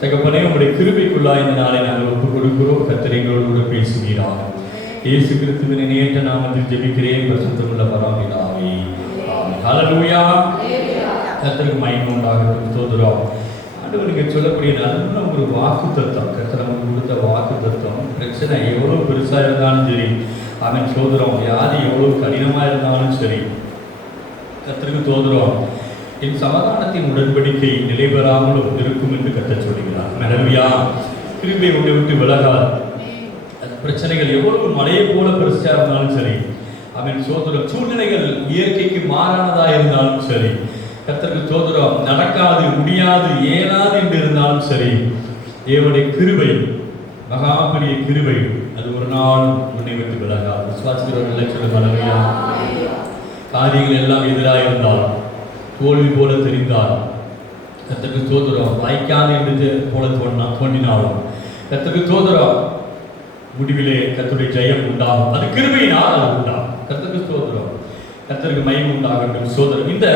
தகப்பனே, உங்களுடைய கிருபைக்குள்ளாய் இந்த நாளை நாங்கள் ஒப்புக் கொடுக்கிறோம். கர்த்தர் எங்களோடு கூட பேசுகிறார். இயேசு கிறிஸ்துவின் இணையற்ற நாமத்தில் ஜெபிக்கிறேன் பரிசுத்தமுள்ள பரமபிதாவே. ஆமென். ஹல்லேலூயா. கர்த்தருக்கு மகிமை உண்டாகட்டும். ஸ்தோத்திரம். ஆண்டவர் நீங்க சொல்லக்கூடிய நல்ல ஒரு வாக்குத்தத்தம், கர்த்தர் நமக்கு கொடுத்த வாக்குத்தத்தம். பிரச்சனை எவ்வளவு பெருசா இருந்தாலும் சரி, அவன் சோதரம் வியாதி எவ்வளவு கடினமா இருந்தாலும் சரி, கர்த்தருக்கு தோதுறோம். என் சமாதானத்தின் உடன்படிக்கை நிலைபெறாமல் இருக்கும் என்று கர்த்தர் சொல்கிறார். ஹல்லேலூயா. கிருபை உன்னை விட்டு விலகாது. அந்த பிரச்சனைகள் எவ்வளவு மலையை போல பெருசா இருந்தாலும் சரி, அவன் சோதரம் சூழ்நிலைகள் இயற்கைக்கு மாறானதா இருந்தாலும் சரி, கர்த்தருக்கு தோதுறோம். நடக்காது, முடியாது, இயலாது என்று இருந்தாலும் சரி, தேவனுடைய கிருபை, மகா பெரிய கிருபை, அது ஒரு நாள் உன்னை விட்டு விலகாது. விசுவாசிக்கிறவர்கள் சொல்ல மனமையா, காரியங்கள் எல்லாம் எதிராக இருந்தாலும், தோல்வி போல தெரிந்தால், கர்த்தருக்கு தோதுறோம். வாய்க்காது என்று போல தோன்றினாலும், கர்த்தருக்கு தோதுறோம். முடிவிலே கர்த்தருடைய ஜெயம் உண்டாகும். அது கிருபையினால் அது உண்டாகும். கர்த்தருக்கு தோதுறோம். கர்த்தருக்கு மகிமை உண்டாகட்டும். சோதரம், இந்த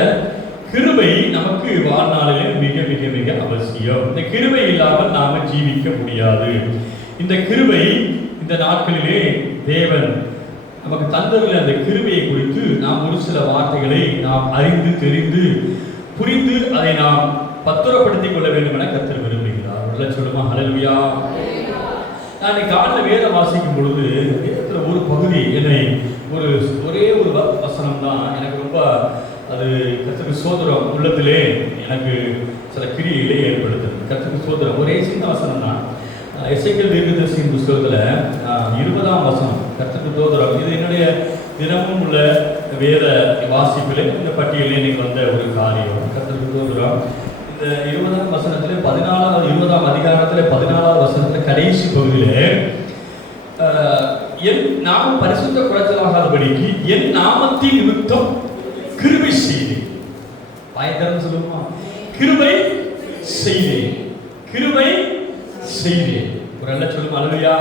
கிருபை நமக்கு வாழ்நாளிலே மிக மிக மிக அவசியம். இந்த கிருபை இல்லாமல் நாம ஜீவிக்க முடியாது. இந்த கிருபை இந்த நாட்களிலே தேவன் நமக்கு தந்தருள்ள அந்த கிருபையை குறித்து நாம் ஒரு சில வார்த்தைகளை நாம் அறிந்து தெரிந்து புரிந்து அதை நாம் பத்திரப்படுத்திக் கொள்ள வேண்டும் என கர்த்தர் விரும்புகிறார். உள்ள சொல்லுமா ஹல்லேலூயா. நான் காலையில் வேதம் வாசிக்கும் பொழுது வேதத்தில் ஒரு பகுதி என்னை ஒரே ஒரு வசனம் தான் எனக்கு ரொம்ப அது கர்த்தருக்கு சோதரம் உள்ளத்திலே எனக்கு சில கிரியைகளை ஏற்படுத்துது. கர்த்தருக்கு சோதரம் ஒரே சின்ன வசனம் தான். எசேக்கியேல் தீர்க்கதரிசியின் புத்தகத்தில் 20ஆம் வசனம். கர்த்தருக்கு சோதரம் இது என்னுடைய தினமும் உள்ள வேத வாசிப்பிலே இந்த பட்டியலில் இன்னைக்கு வந்த ஒரு காரியம். கர்த்தருக்கு சோதரம் இந்த 20ஆம் வசனத்தில் 20ஆம் அதிகாரத்தில் 14ஆவது வசனத்தில் கடைசி பகுதியிலே என் நாம் பரிசுத்த குறைச்சலாகாதபடிக்கு என் நாமத்தின் நிமித்தம் கிருபை செய்தேன். பயங்கரம் சொல்லுமா, கிருபை செய்தேன், கிருபை செய்தேன். ஒரு நல்ல சொல்லுமா ஹல்லேலூயா.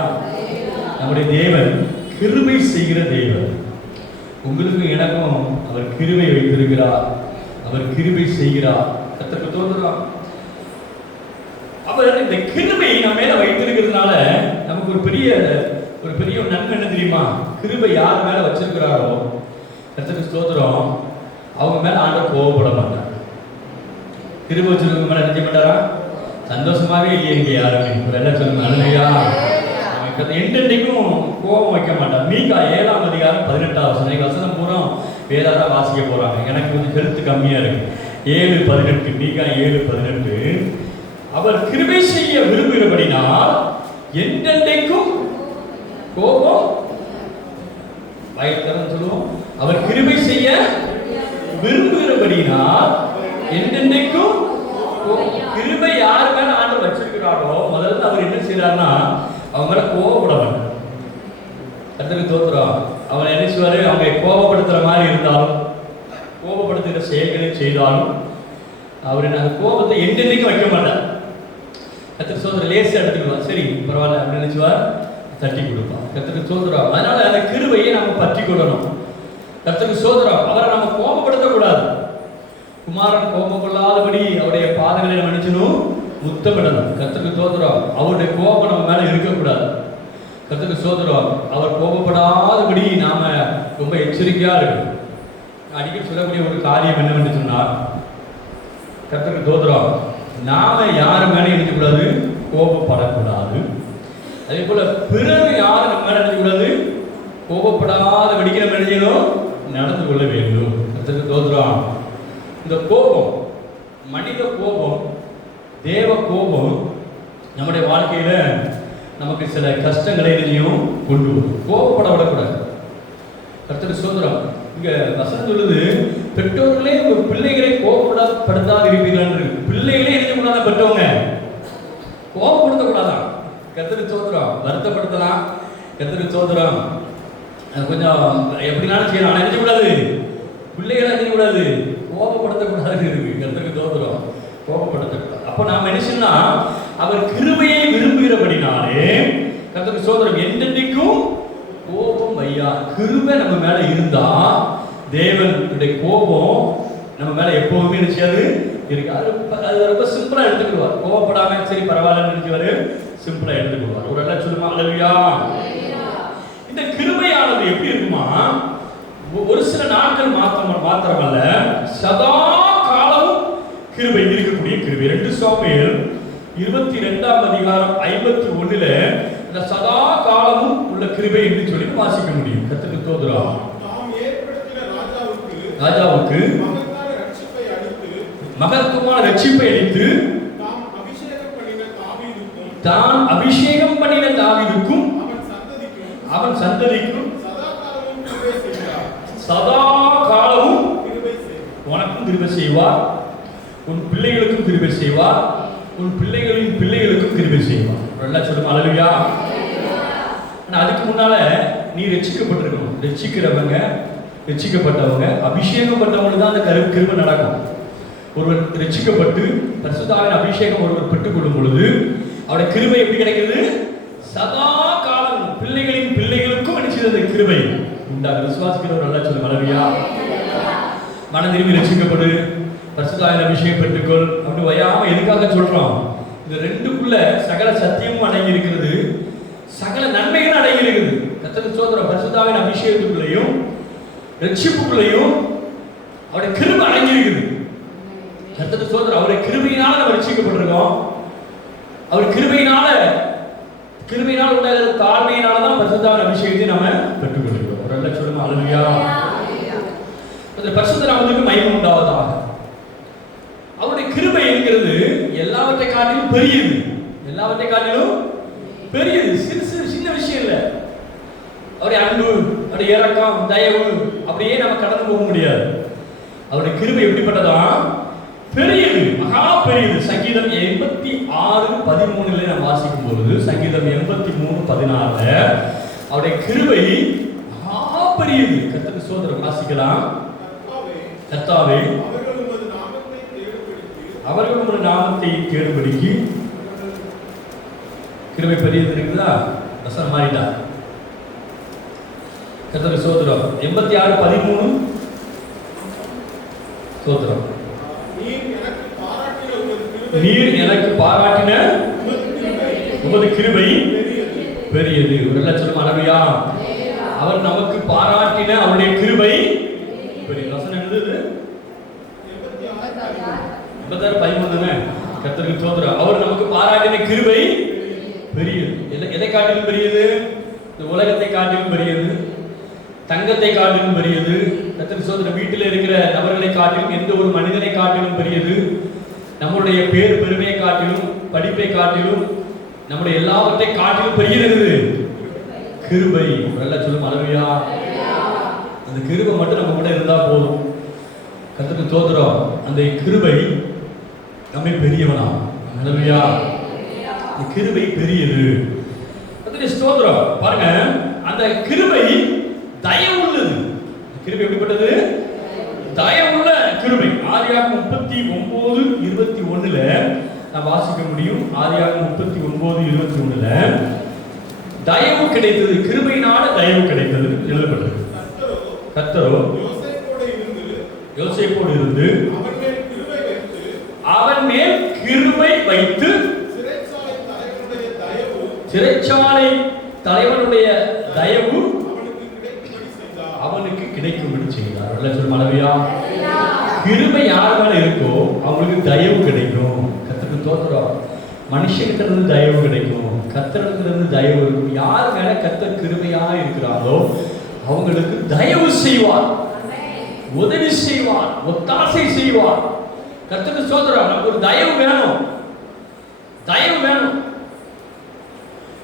நம்முடைய தேவன் கிருபை செய்கிற தேவன். உங்களுக்கு எனக்கும் அவர் கிருபை வைத்திருக்கிறார். அவர் கிருபை செய்கிறார். கர்த்தருக்கு தோன்றுகிறார். அவர் இந்த கிருபை நம்ம மேல வைத்திருக்கிறதுனால நமக்கு ஒரு பெரிய நன்மை என்ன தெரியுமா? கிருபை யார் மேல வச்சிருக்கிறாரோ கர்த்தருக்கு ஸ்தோத்திரம், அவங்க மேல ஆண்டவர் கோபப்பட மாட்டார். கிருபை வச்சிருக்க மேல நினைக்க மாட்டாரா? சந்தோஷமாவே இல்லையே இங்க யாருமே. எல்லாம் சொல்லுங்க ஹல்லேலூயா. என்றைக்கும் கோபம் வைக்க மாட்டார். மீகா 7ஆம் அதிகாரம் 18ஆவது வசனம். வசனம் பூரா வேறாதான் வாசிக்க போறாங்க. எனக்கு கொஞ்சம் கருத்து கம்மியா இருக்கு. 7:18 மீகா 7:18 அவர் கிருபை செய்ய விரும்புகிறபடினால் என்றென்றைக்கும் கோபம் வாய்த்தரம் சொல்லுவோம். அவர் கிருபை செய்ய விரும்புகிறபடினால் என்றென்றைக்கும் கிருபை யார் மேல ஆண்டவர் வச்சிருக்கிறாரோ முதல்ல அவர் என்ன செய்யறாருன்னா அவங்க மேல கோபப்படவன். கர்த்தருக்கு தோத்துறோம். அவன் என்ன செய்வாரு? அவங்க கோபப்படுத்துற மாதிரி இருந்தாலும் கோபப்படுத்துகிற செயல்களை செய்தாலும் அவர் அந்த கோபத்தை என்றென்றைக்கும் வைக்க மாட்டார். கர்த்தருக்கு சோதரம் லேசா எடுத்துக்குவார். சரி பரவாயில்ல அப்படின்னு நினைச்சுவார், தட்டி கொடுப்பார். கர்த்தருக்கு சோதரம். அதனால அந்த கிருபையை நம்ம பற்றி கொள்ளணும். கர்த்தருக்கு சோதரம். அவரை நம்ம கோபப்படுத்தக்கூடாது. குமாரன் கோபம் கொள்ளாதபடி அவருடைய பாதங்களை நம்ம நினைச்சணும் முத்தமிடணும். கர்த்தருக்கு சோதரம். அவருடைய கோபம் நம்ம மேல இருக்கக்கூடாது. கர்த்தருக்கு சோதரம். அவர் கோபப்படாதபடி நாம ரொம்ப எச்சரிக்கையா இருக்கணும். அடிக்கடி சொல்லக்கூடிய ஒரு காரியம் என்னவென்று சொன்னால், கர்த்தருக்கு சோதரம், நாம யாரு மேலே நினைக்கக்கூடாது? கோபப்படக்கூடாது. அதே போல பிறகு யாரும் நம்ம மேல நினைக்கக்கூடாது? கோபப்படாதபடிக்கு நம்ம நினைக்கணும், நடந்து கொள்ள வேண்டும். கர்த்தருக்கு சோதரம். இந்த கோபம், மனித கோபம், தேவ கோபம் நம்முடைய வாழ்க்கையில நமக்கு சில கஷ்டங்களை எதையும் கொண்டு வரும். கோபப்பட விடக்கூடாது. கர்த்தருக்கு சோதரம். இங்க வசனம் சொல்லுது, பெற்றோர்களே ஒரு பிள்ளைகளை கோபப்படுத்தாது இருப்பீர்கள். பிள்ளைகளே இருக்கக்கூடாத பெற்றவங்க கோபப்படுத்தக்கூடாதான். கர்த்தருக்கு சோதரம். வருத்தப்படுத்தலாம். கர்த்தருக்கு சோதரம். கொஞ்சம் எப்படினாலும் செய்யலாம். ஆனால் நினைக்கக்கூடாது, பிள்ளைகளை நினைக்கக்கூடாது, கோபப்படுத்தக்கூடாது இருக்கு. கர்த்தருக்கு சோதரம். கோபப்படுத்தக்கூடாது. அப்போ நாம் என்ன சொன்னா, அவர் கிருபையை விரும்புகிறபடினாலே கர்த்தருக்கு சோதரம் என்றென்றைக்கும் கோபம் வையா. கிருபை நம்ம மேல இருந்தா தேவனுடைய கோபம் நம்ம மேல எப்பவுமே நினைச்சாது இருக்கு. அது ரொம்ப சிம்பிளா எடுத்துக்குவார். கோவப்படாம சரி பரவாயில்லன்னு நினைச்சுவாரு, சிம்பிளா எடுத்துக்குவார். ஒரு எல்லாம் சொல்லுமா அல்லேலூயா. இந்த கிருபையானது எப்படி இருக்குமா, ஒரு சில நாட்கள் மாத்திரமல்ல, சதா காலமும் கிருபை இருக்கக்கூடிய கிருபை. 2 சாமுவேல் 22ஆம் அதிகாரம் 51ல இந்த சதா காலமும் உள்ள கிருபை என்று சொல்லி வாசிக்க முடியும். கர்த்தருக்கு ஸ்தோத்திரம். ராஜாவுக்கு மகத்துவமான ரட்சிப்பை அளித்து தான் அபிஷேகம் பண்ணின தாவீதுக்கும் அவன் சந்ததிக்கும் சதா காலமும் உனக்கும் கிருபை செய்வார், உன் பிள்ளைகளுக்கும் கிருபை செய்வார், உன் பிள்ளைகளின் பிள்ளைகளுக்கும் கிருபை செய்வார். நல்லா சொல்லுங்க அல்லேலூயா. அதுக்கு முன்னால நீ ரட்சிக்கப்பட்டிருக்கணும். ரட்சிக்கிறவங்க, ரட்சிக்கப்பட்டவங்க, அபிஷேகம் பட்டவங்களுக்கு தான் அந்த கிருபை நடக்கும். ஒருவர் ரட்சிக்கப்பட்டு பரிசுத்தாவின் அபிஷேகம் ஒருவர் பெற்றுக்கொள்ளும் பொழுது அவருடைய கிருபை எப்படி கிடைக்கிறது? சதா காலம் பிள்ளைகளின் பிள்ளைகளுக்கும் நினைச்சது அந்த கிருபை உண்டாக. விசுவாசிக்கிறவர் நல்லா சொல்லுங்க அல்லேலூயா. மனம் திரும்பி ரட்சிக்கப்படு, பரிசுத்தாவின் அபிஷேகம் பெற்றுக்கொள் அப்படி வயாம எதுக்காக சொல்றோம்? இந்த ரெண்டுக்குள்ள சகல சத்தியமும் அடங்கி இருக்கிறது, சகல நன்மைகளும் அடங்கி இருக்குது. கர்த்தருக்கு ஸ்தோத்திரம். பரிசுத்தாவின் அபிஷேகத்துக்குள்ளேயும் ரட்சிப்புக்குள்ளேயும் அவருடைய கிருபை அடங்கி இருக்குது. கர்த்தருக்கு ஸ்தோத்திரம். அவருடைய கிருபையினால நம்ம ரட்சிக்கப்பட்டிருக்கோம். அவர் கிருபையினால உண்டாகிற தாழ்மையினால தான் பரிசுத்தாவின் அபிஷேகத்தை நம்ம பெற்றுக்கொள்கிறோம். ஒரு நல்ல சொல்லுங்க அல்லேலூயா. பரிசுத்த நாமத்துக்கு மகிமை உண்டாவதாக. அவருடைய கிருபை என்கிறது எல்லாவற்றை காட்டிலும் பெரியது. எல்லாவற்றை காட்டிலும் பெரியது. சின்ன விஷயம் இல்லை. அவருடைய அன்பு, அவருடைய இரக்கம், தயவு அப்படியே நம்ம கடந்து போக முடியாது. அவருடைய கிருபை எப்படிப்பட்டதா? பெரியது, மகா பெரியது. சங்கீதம் 86:13 நாம் வாசிக்கும் பொழுது, சங்கீதம் 83:16 அவருடைய கிருபை மகா பெரியது. கர்த்தருக்கு ஸ்தோத்திரம். வாசிக்கலாம். கர்த்தாவே அவர்கள் உமது நாமத்தை தேடும்படிக்கு கிருபை பெரியது இருக்குதா? வசனம் மாறிட்டா. கர்த்தருக்கு ஸ்தோத்திரம். 86:13 ஸ்தோத்திரம். நீர் எனக்கு பாராட்டின உமது கிருபை பெரியது. ஒரு லட்சம் அல்லேலூயா. அவர் நமக்கு பாராட்டின அவருடைய கிருபை பெரியது. வசனம் என்னது? 86:13. கர்த்தருக்கு ஸ்தோத்திரம். அவர் நமக்கு பாராட்டின கிருபை பெரியது. எதை காட்டிலும் பெரியது? இந்த உலகத்தை காட்டிலும் பெரியது, தங்கத்தை காட்டிலும் பெரியது. கர்த்தருக்கு ஸ்தோத்திரம். வீட்டில் இருக்கிற நபர்களை காட்டிலும், எந்த ஒரு மனிதனை காட்டிலும் பெரியது. நம்முடைய பேர் பெருமையை காட்டிலும், படிப்பை காட்டிலும், நம்முடைய எல்லாவற்றை காட்டிலும் பெரியது கிருபை. நல்லா சொல்லும் அல்லேலூயா. அந்த கிருபை மட்டும் நம்ம கூட இருந்தா போதும். கர்த்தருக்கு ஸ்தோத்திரம். அந்த கிருபை நம்மை பெரியவனா. அல்லேலூயா. அந்த கிருபை பெரியது. கர்த்தருக்கு ஸ்தோத்திரம். பாருங்க, அந்த கிருபை தயவுள்ளது. கிருபை எப்படிப்பட்டது? தயவுள்ள கிருபை. ஆதியாகமம் 39:21 நாம் வாசிக்க முடியும். ஆதியாகமம் 39:21 தயவு கிடைத்தது, கிருபையினால தயவு கிடைத்தது எழுதப்பட்டது. கர்த்தரோ யோசேப்போடு இருந்து அவன் மேல் கிருபை வைத்து சிறைச்சாலை தலைவனுடைய தயவு அவனுக்கு கிடைக்கும்படி செய்தார். அல்ல சொல்லும் அல்லேலூயா. கிருபை யார் மேல இருக்கோ அவங்களுக்கு தயவு கிடைக்கும். கர்த்தருக்கு ஸ்தோத்திரம். மனுஷங்கிட்ட இருந்து தயவு கிடைக்கும், கர்த்தரிடத்துல இருந்து தயவு இருக்கும். யார் மேல கர்த்தர் கிருபையா இருக்கிறாரோ அவங்களுக்கு தயவு செய்வார், உதவி செய்வார், ஒத்தாசை செய்வார். கர்த்தருக்கு ஸ்தோத்திரம். நமக்கு ஒரு தயவு வேணும், தயவு வேணும்.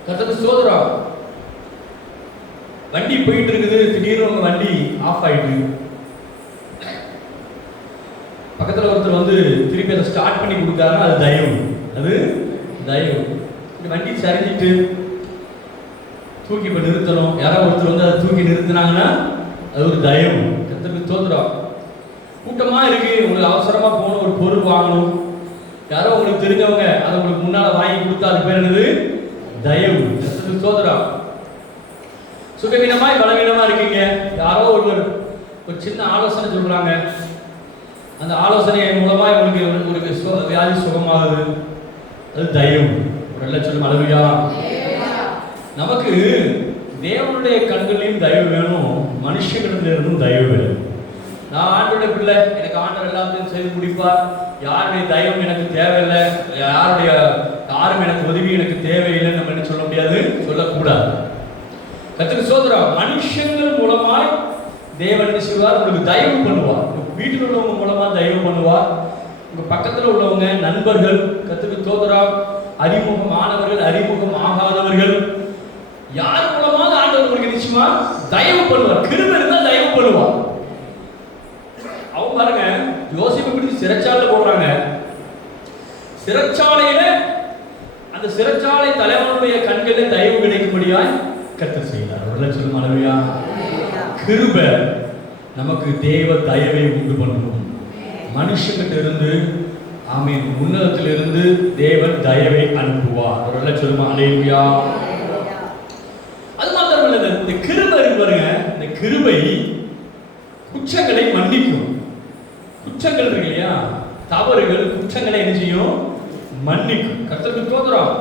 கர்த்தருக்கு ஸ்தோத்திரம். வண்டி போயிட்டு இருக்குது, திடீர்னு உங்க வண்டி ஆஃப் ஆயிட்டு, பக்கத்துல ஒருத்தர் வந்து திருப்பி அதை ஸ்டார்ட் பண்ணி கொடுத்தாருன்னா அது தயவு. அது தயவு. இந்த வண்டி சரிஞ்சிட்டு தூக்கி இப்ப நிறுத்தணும், யாரோ ஒருத்தர் வந்து அதை தூக்கி நிறுத்தினாங்கன்னா அது ஒரு தயவு. கர்த்தருக்கு ஸ்தோத்திரம். கூட்டமா இருக்கு, உங்களுக்கு அவசரமா போகணும், ஒரு பொருள் வாங்கணும், யாரோ உங்களுக்கு தெரிஞ்சவங்க அதை உங்களுக்கு முன்னால வாங்கி கொடுத்தா அது பேர் என்னது? தயவு. கர்த்தருக்கு ஸ்தோத்திரம். சுகவீனமாய் பலவீனமா இருக்கீங்க, யாரோ ஒருவர் ஒரு சின்ன ஆலோசனை சொல்றாங்க, அந்த ஆலோசனை மூலமா உங்களுக்கு ஒரு வியாதி சுகமாகுது. அது தயவு. ஒரு நல்ல சொல்லும் அளவியா. நமக்கு தேவனுடைய கண்களிலும் தயவு வேணும், மனுஷங்களிடத்துல இருந்தும் தயவு வேணும். நான் ஆண்டோட பிள்ளை, எனக்கு ஆண்டவர் எல்லாத்தையும் செய்து முடிப்பார், யாருடைய தயவும் எனக்கு தேவையில்லை, யாரும் எனக்கு உதவி எனக்கு தேவையில்லைன்னு நம்ம என்ன சொல்ல முடியாது, சொல்லக்கூடாது. கர்த்தருக்கு ஸ்தோத்திரம். மனுஷங்கள் மூலமாய் தேவன் என்ன செய்வார், உங்களுக்கு தயவு பண்ணுவார். வீட்டில் உள்ளவங்க மூலமா தயவு பண்ணுவார். உங்க பக்கத்தில் உள்ளவங்க, நண்பர்கள், கர்த்தருக்கு ஸ்தோத்திரம், அறிமுகமானவர்கள், அறிமுகம் ஆகாதவர்கள், யார் மூலமாக ஆண்டவர் உங்களுக்கு நிச்சயமா தயவு பண்ணுவார். கிருபை இருந்தா தயவு பண்ணுவார். அவங்க பாருங்க, யோசேப்பை பிடிச்சு சிறைச்சாலையில போடுறாங்க. சிறைச்சாலையில அந்த சிறைச்சாலை தலைவனுடைய கண்களில் தயவு கிடைக்கும்படியாய் கர்த்தர் செய்தார். ஒரு லட்சம் அளவையா. கிருபை நமக்கு தேவ தயவை உண்டு பண்ணும். மனுஷங்கிட்ட இருந்து ஆமீன், உன்னதத்திலிருந்து தேவன் தயவை அனுப்புவார். ஒரு லட்சம் அலையா. அது மாத்திரமல்ல, இந்த கிருபை பாருங்க, இந்த கிருபை குற்றங்களை மன்னிக்கும். குற்றங்கள் இருக்கு இல்லையா, தவறுகள், குற்றங்களை என்ன செய்யும், மன்னிக்கும். கர்த்தருக்கு ஸ்தோத்திரம்.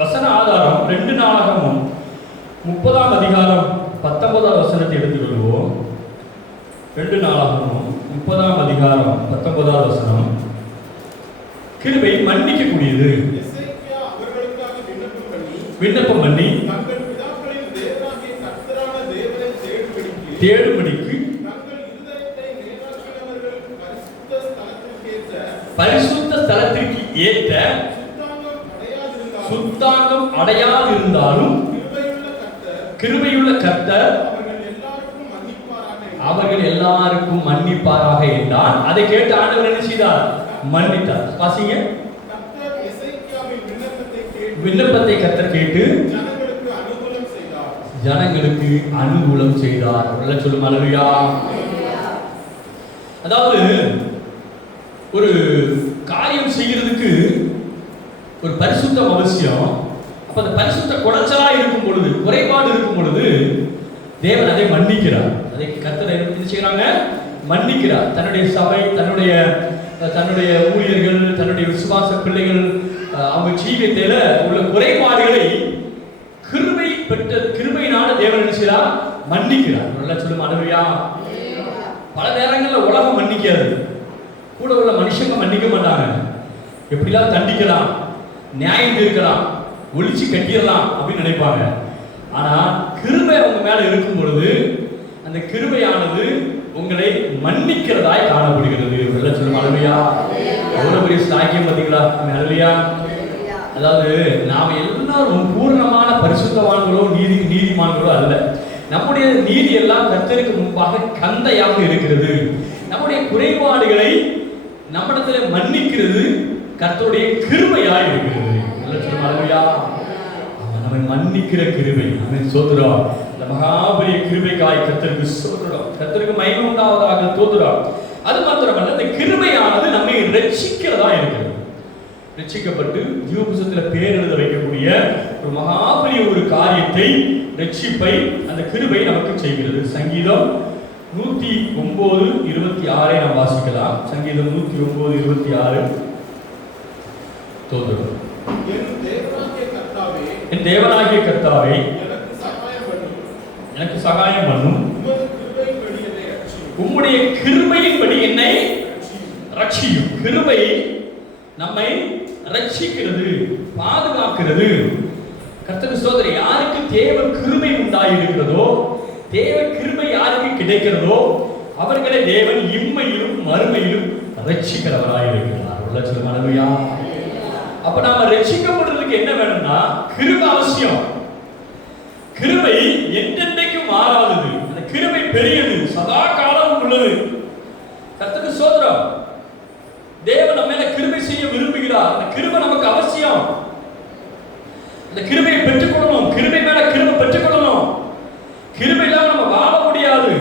வசன ஆதாரம் 2 நாளாகமம் 30ஆம் அதிகாரம் 19ஆம் வசனத்தை எடுத்துக்கொள்வோம். 2 நாளாகமம் 30ஆம் அதிகாரம் 19ஆம் வசனம். கிருபை மன்னிக்கக்கூடியது. விண்ணப்பம் பண்ணி தேடும்படிக்கு பரிசுத்த ஸ்தலத்திற்கு ஏற்ற சுத்தாங்கம் அடையாது இருந்தாலும் கிருபையுள்ள கர்த்தர் அவர்கள் எல்லாருக்கும் மன்னிப்பாராக என்றான். அதை கேட்டு ஆண்டவர் என்ன செய்தார், மன்னித்தார். வாசிங்க. விண்ணப்பத்தை கர்த்தர் கேட்டு ஜனங்களுக்கு அனுகூலம் செய்தார். சொல்லும் அளவியா. அதாவது ஒரு காரியம் செய்கிறதுக்கு ஒரு பரிசுத்தம் அவசியம். அப்ப அந்த பரிசுத்த குறைச்சலா இருக்கும் பொழுது, குறைபாடு இருக்கும் பொழுது தேவன் அதை மன்னிக்கிறார். அதை கர்த்தர் என்ன செய்யறாங்க, மன்னிக்கிறார். தன்னுடைய சபை, தன்னுடைய ஊழியர்கள், தன்னுடைய விசுவாச பிள்ளைகள், அவங்க ஜீவியத்தில உள்ள குறைபாடுகளை கிருபையினால தேவன் என்ன செய்யறார், மன்னிக்கிறார். நல்லா சொல்லும் அளவியா. பல நேரங்களில் உலகம் மன்னிக்காது, கூட உள்ள மனுஷங்க மன்னிக்க மாட்டாங்க. எப்படிலாம் தண்டிக்கலாம், நியாயம் தீர்க்கலாம், ஒழிச்சு கட்டிடலாம் அப்படின்னு நினைப்பாங்க. ஆனா கிருபை அவங்க மேல இருக்கும் பொழுது அந்த கிருபையானது உங்களை மன்னிக்கிறதாய் காணப்படுகிறது. வெள்ள சொல்லும் அளவியா. எவ்வளவு பெரிய சாக்கியம் பார்த்தீங்களா, அளவியா. அதாவது நாம எல்லாரும் பூர்ணமான பரிசுத்தவான்களோ நீதிமான்களோ அல்ல. நம்முடைய நீதி எல்லாம் கர்த்தருக்கு முன்பாக கந்தையாக இருக்கிறது. நம்முடைய குறைபாடுகளை நம்மிடத்துல மன்னிக்கிறது கர்த்தருடைய கிருபையாய் இருக்கிறது. நம்மை மன்னிக்கிற கிருபை. சோதரம். இந்த மகாபலிய கிருபைக்காய் கர்த்தருக்கு சோதரம். கர்த்தருக்கு மகிமை உண்டாவதாக தோதுறோம். அது மாத்திரமல்ல, இந்த கிருபையானது நம்மை ரட்சிக்கிறதா இருக்கிறது. ரட்சிக்கப்பட்டு ஜீவ புத்தகத்தில் பேர் எழுத வைக்கக்கூடிய ஒரு மகாபலிய ஒரு காரியத்தை, ரட்சிப்பை அந்த கிருபை நமக்கு செய்கிறது. சங்கீதம் 109:26 நாம் வாசிக்கலாம். சங்கீதம் 109:26. தோதுறோம். என் தேவனாகிய கர்த்தாவே எனக்கு சகாயம் பண்ணும், உம்முடைய கிருபையின்படி என்னை ரட்சியும். கிருபை நம்மை ரட்சிக்கிறது, பாதுகாக்கிறது. கர்த்தர் சோதரி, யாருக்கு தேவ கிருபை உண்டாயிருக்கிறதோ, தேவ கிருபை யாருக்கு கிடைக்கிறதோ அவர்களை தேவன் இம்மையிலும் மறுமையிலும் ரட்சிக்கிறவராயிருக்கிறார். உள்ள சொல்லுமா. அப்ப நாம ரட்சிக்கப்படுறதுக்கு என்ன வேணும்னா கிருபை அவசியம். கிருபை என்றென்றைக்கும் மாறாதது. அந்த கிருபை பெரியது, சதா காலம் உள்ளது. கர்த்தருக்கு ஸ்தோத்திரம். தேவன் நம்ம மேல கிருபை செய்ய விரும்புகிறார். அந்த கிருபை நமக்கு அவசியம். அந்த கிருபையை பெற்றுக்கொள்ளணும். கிருபை மேல கிருபை பெற்றுக்கொள்ளணும். கிருபை இல்லாம நம்ம வாழ முடியாது.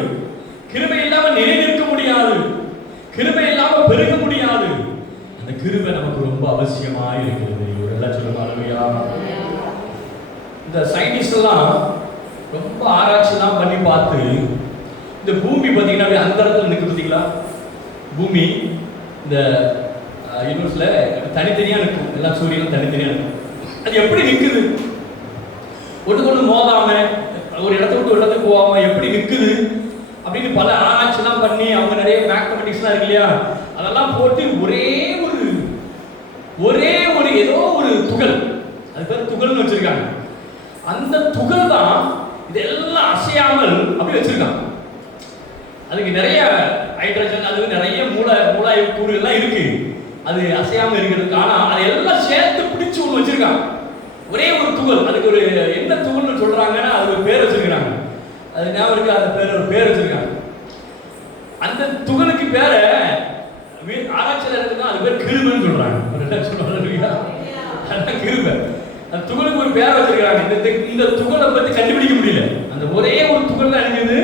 கிருபை இல்லாம நிலைநிற்க முடியாது. கிருபை இல்லாம பெருக முடியாது. அந்த கிருபை நமக்கு ரொம்ப அவசியமாக இருக்கிறது. இதெல்லாம் சொல்லுங்க அளவியா. இந்த சயின்டிஸ்ட் எல்லாம் ரொம்ப ஆராய்ச்சிலாம் பண்ணி பார்த்து, இந்த பூமி பார்த்தீங்கன்னா அந்த இடத்துல நிற்கு பார்த்தீங்களா, பூமி இந்த யூனிவர்ஸில் தனித்தனியாக நிற்கும், எல்லா சூரியனும் தனித்தனியாக நிற்கும். அது எப்படி நிற்குது? ஒன்று மோதாம ஒரு இடத்த விட்டு ஒரு இடத்துக்கு போகாம எப்படி நிற்குது அப்படின்னு பல ஆராய்ச்சிலாம் பண்ணி அவங்க நிறைய மேத்தமெட்டிக்ஸ்லாம் இருக்கு இல்லையா, அதெல்லாம் போட்டு ஒரே ஒரு ஏதோ ஒரு துகள், அது பேர் துகள்னு வச்சிருக்காங்க. அந்த துகள் தான் இதெல்லாம் அசையாமல் அப்படி வச்சிருக்காங்க. அதுக்கு நிறைய ஹைட்ரஜன், அதுக்கு நிறைய மூலாய்வு கூறுகள்லாம் இருக்கு, அது அசையாமல் இருக்கிறதுக்கு. ஆனால் அதை எல்லாம் சேர்த்து பிடிச்சு ஒன்று வச்சிருக்காங்க, ஒரே ஒரு துகள். அதுக்கு ஒரு என்ன துகள்னு சொல்றாங்கன்னா அது ஒரு பேர் வச்சிருக்காங்க. அது ஞாபகம் இருக்கு, அந்த பேர் ஒரு பேர் வச்சிருக்காங்க. அந்த துகளுக்கு பேரை ஆராய்ச்சியில் இருக்குன்னா அது பேர் கிருபைன்னு சொல்றாங்க. அதான் கிருபை. அந்த துகளுக்கு ஒரு பேரை வச்சிருக்காங்க. இந்த துகளை பத்தி கண்டுபிடிக்க முடியல. அந்த ஒரே ஒரு துகள் தான் இருக்குது,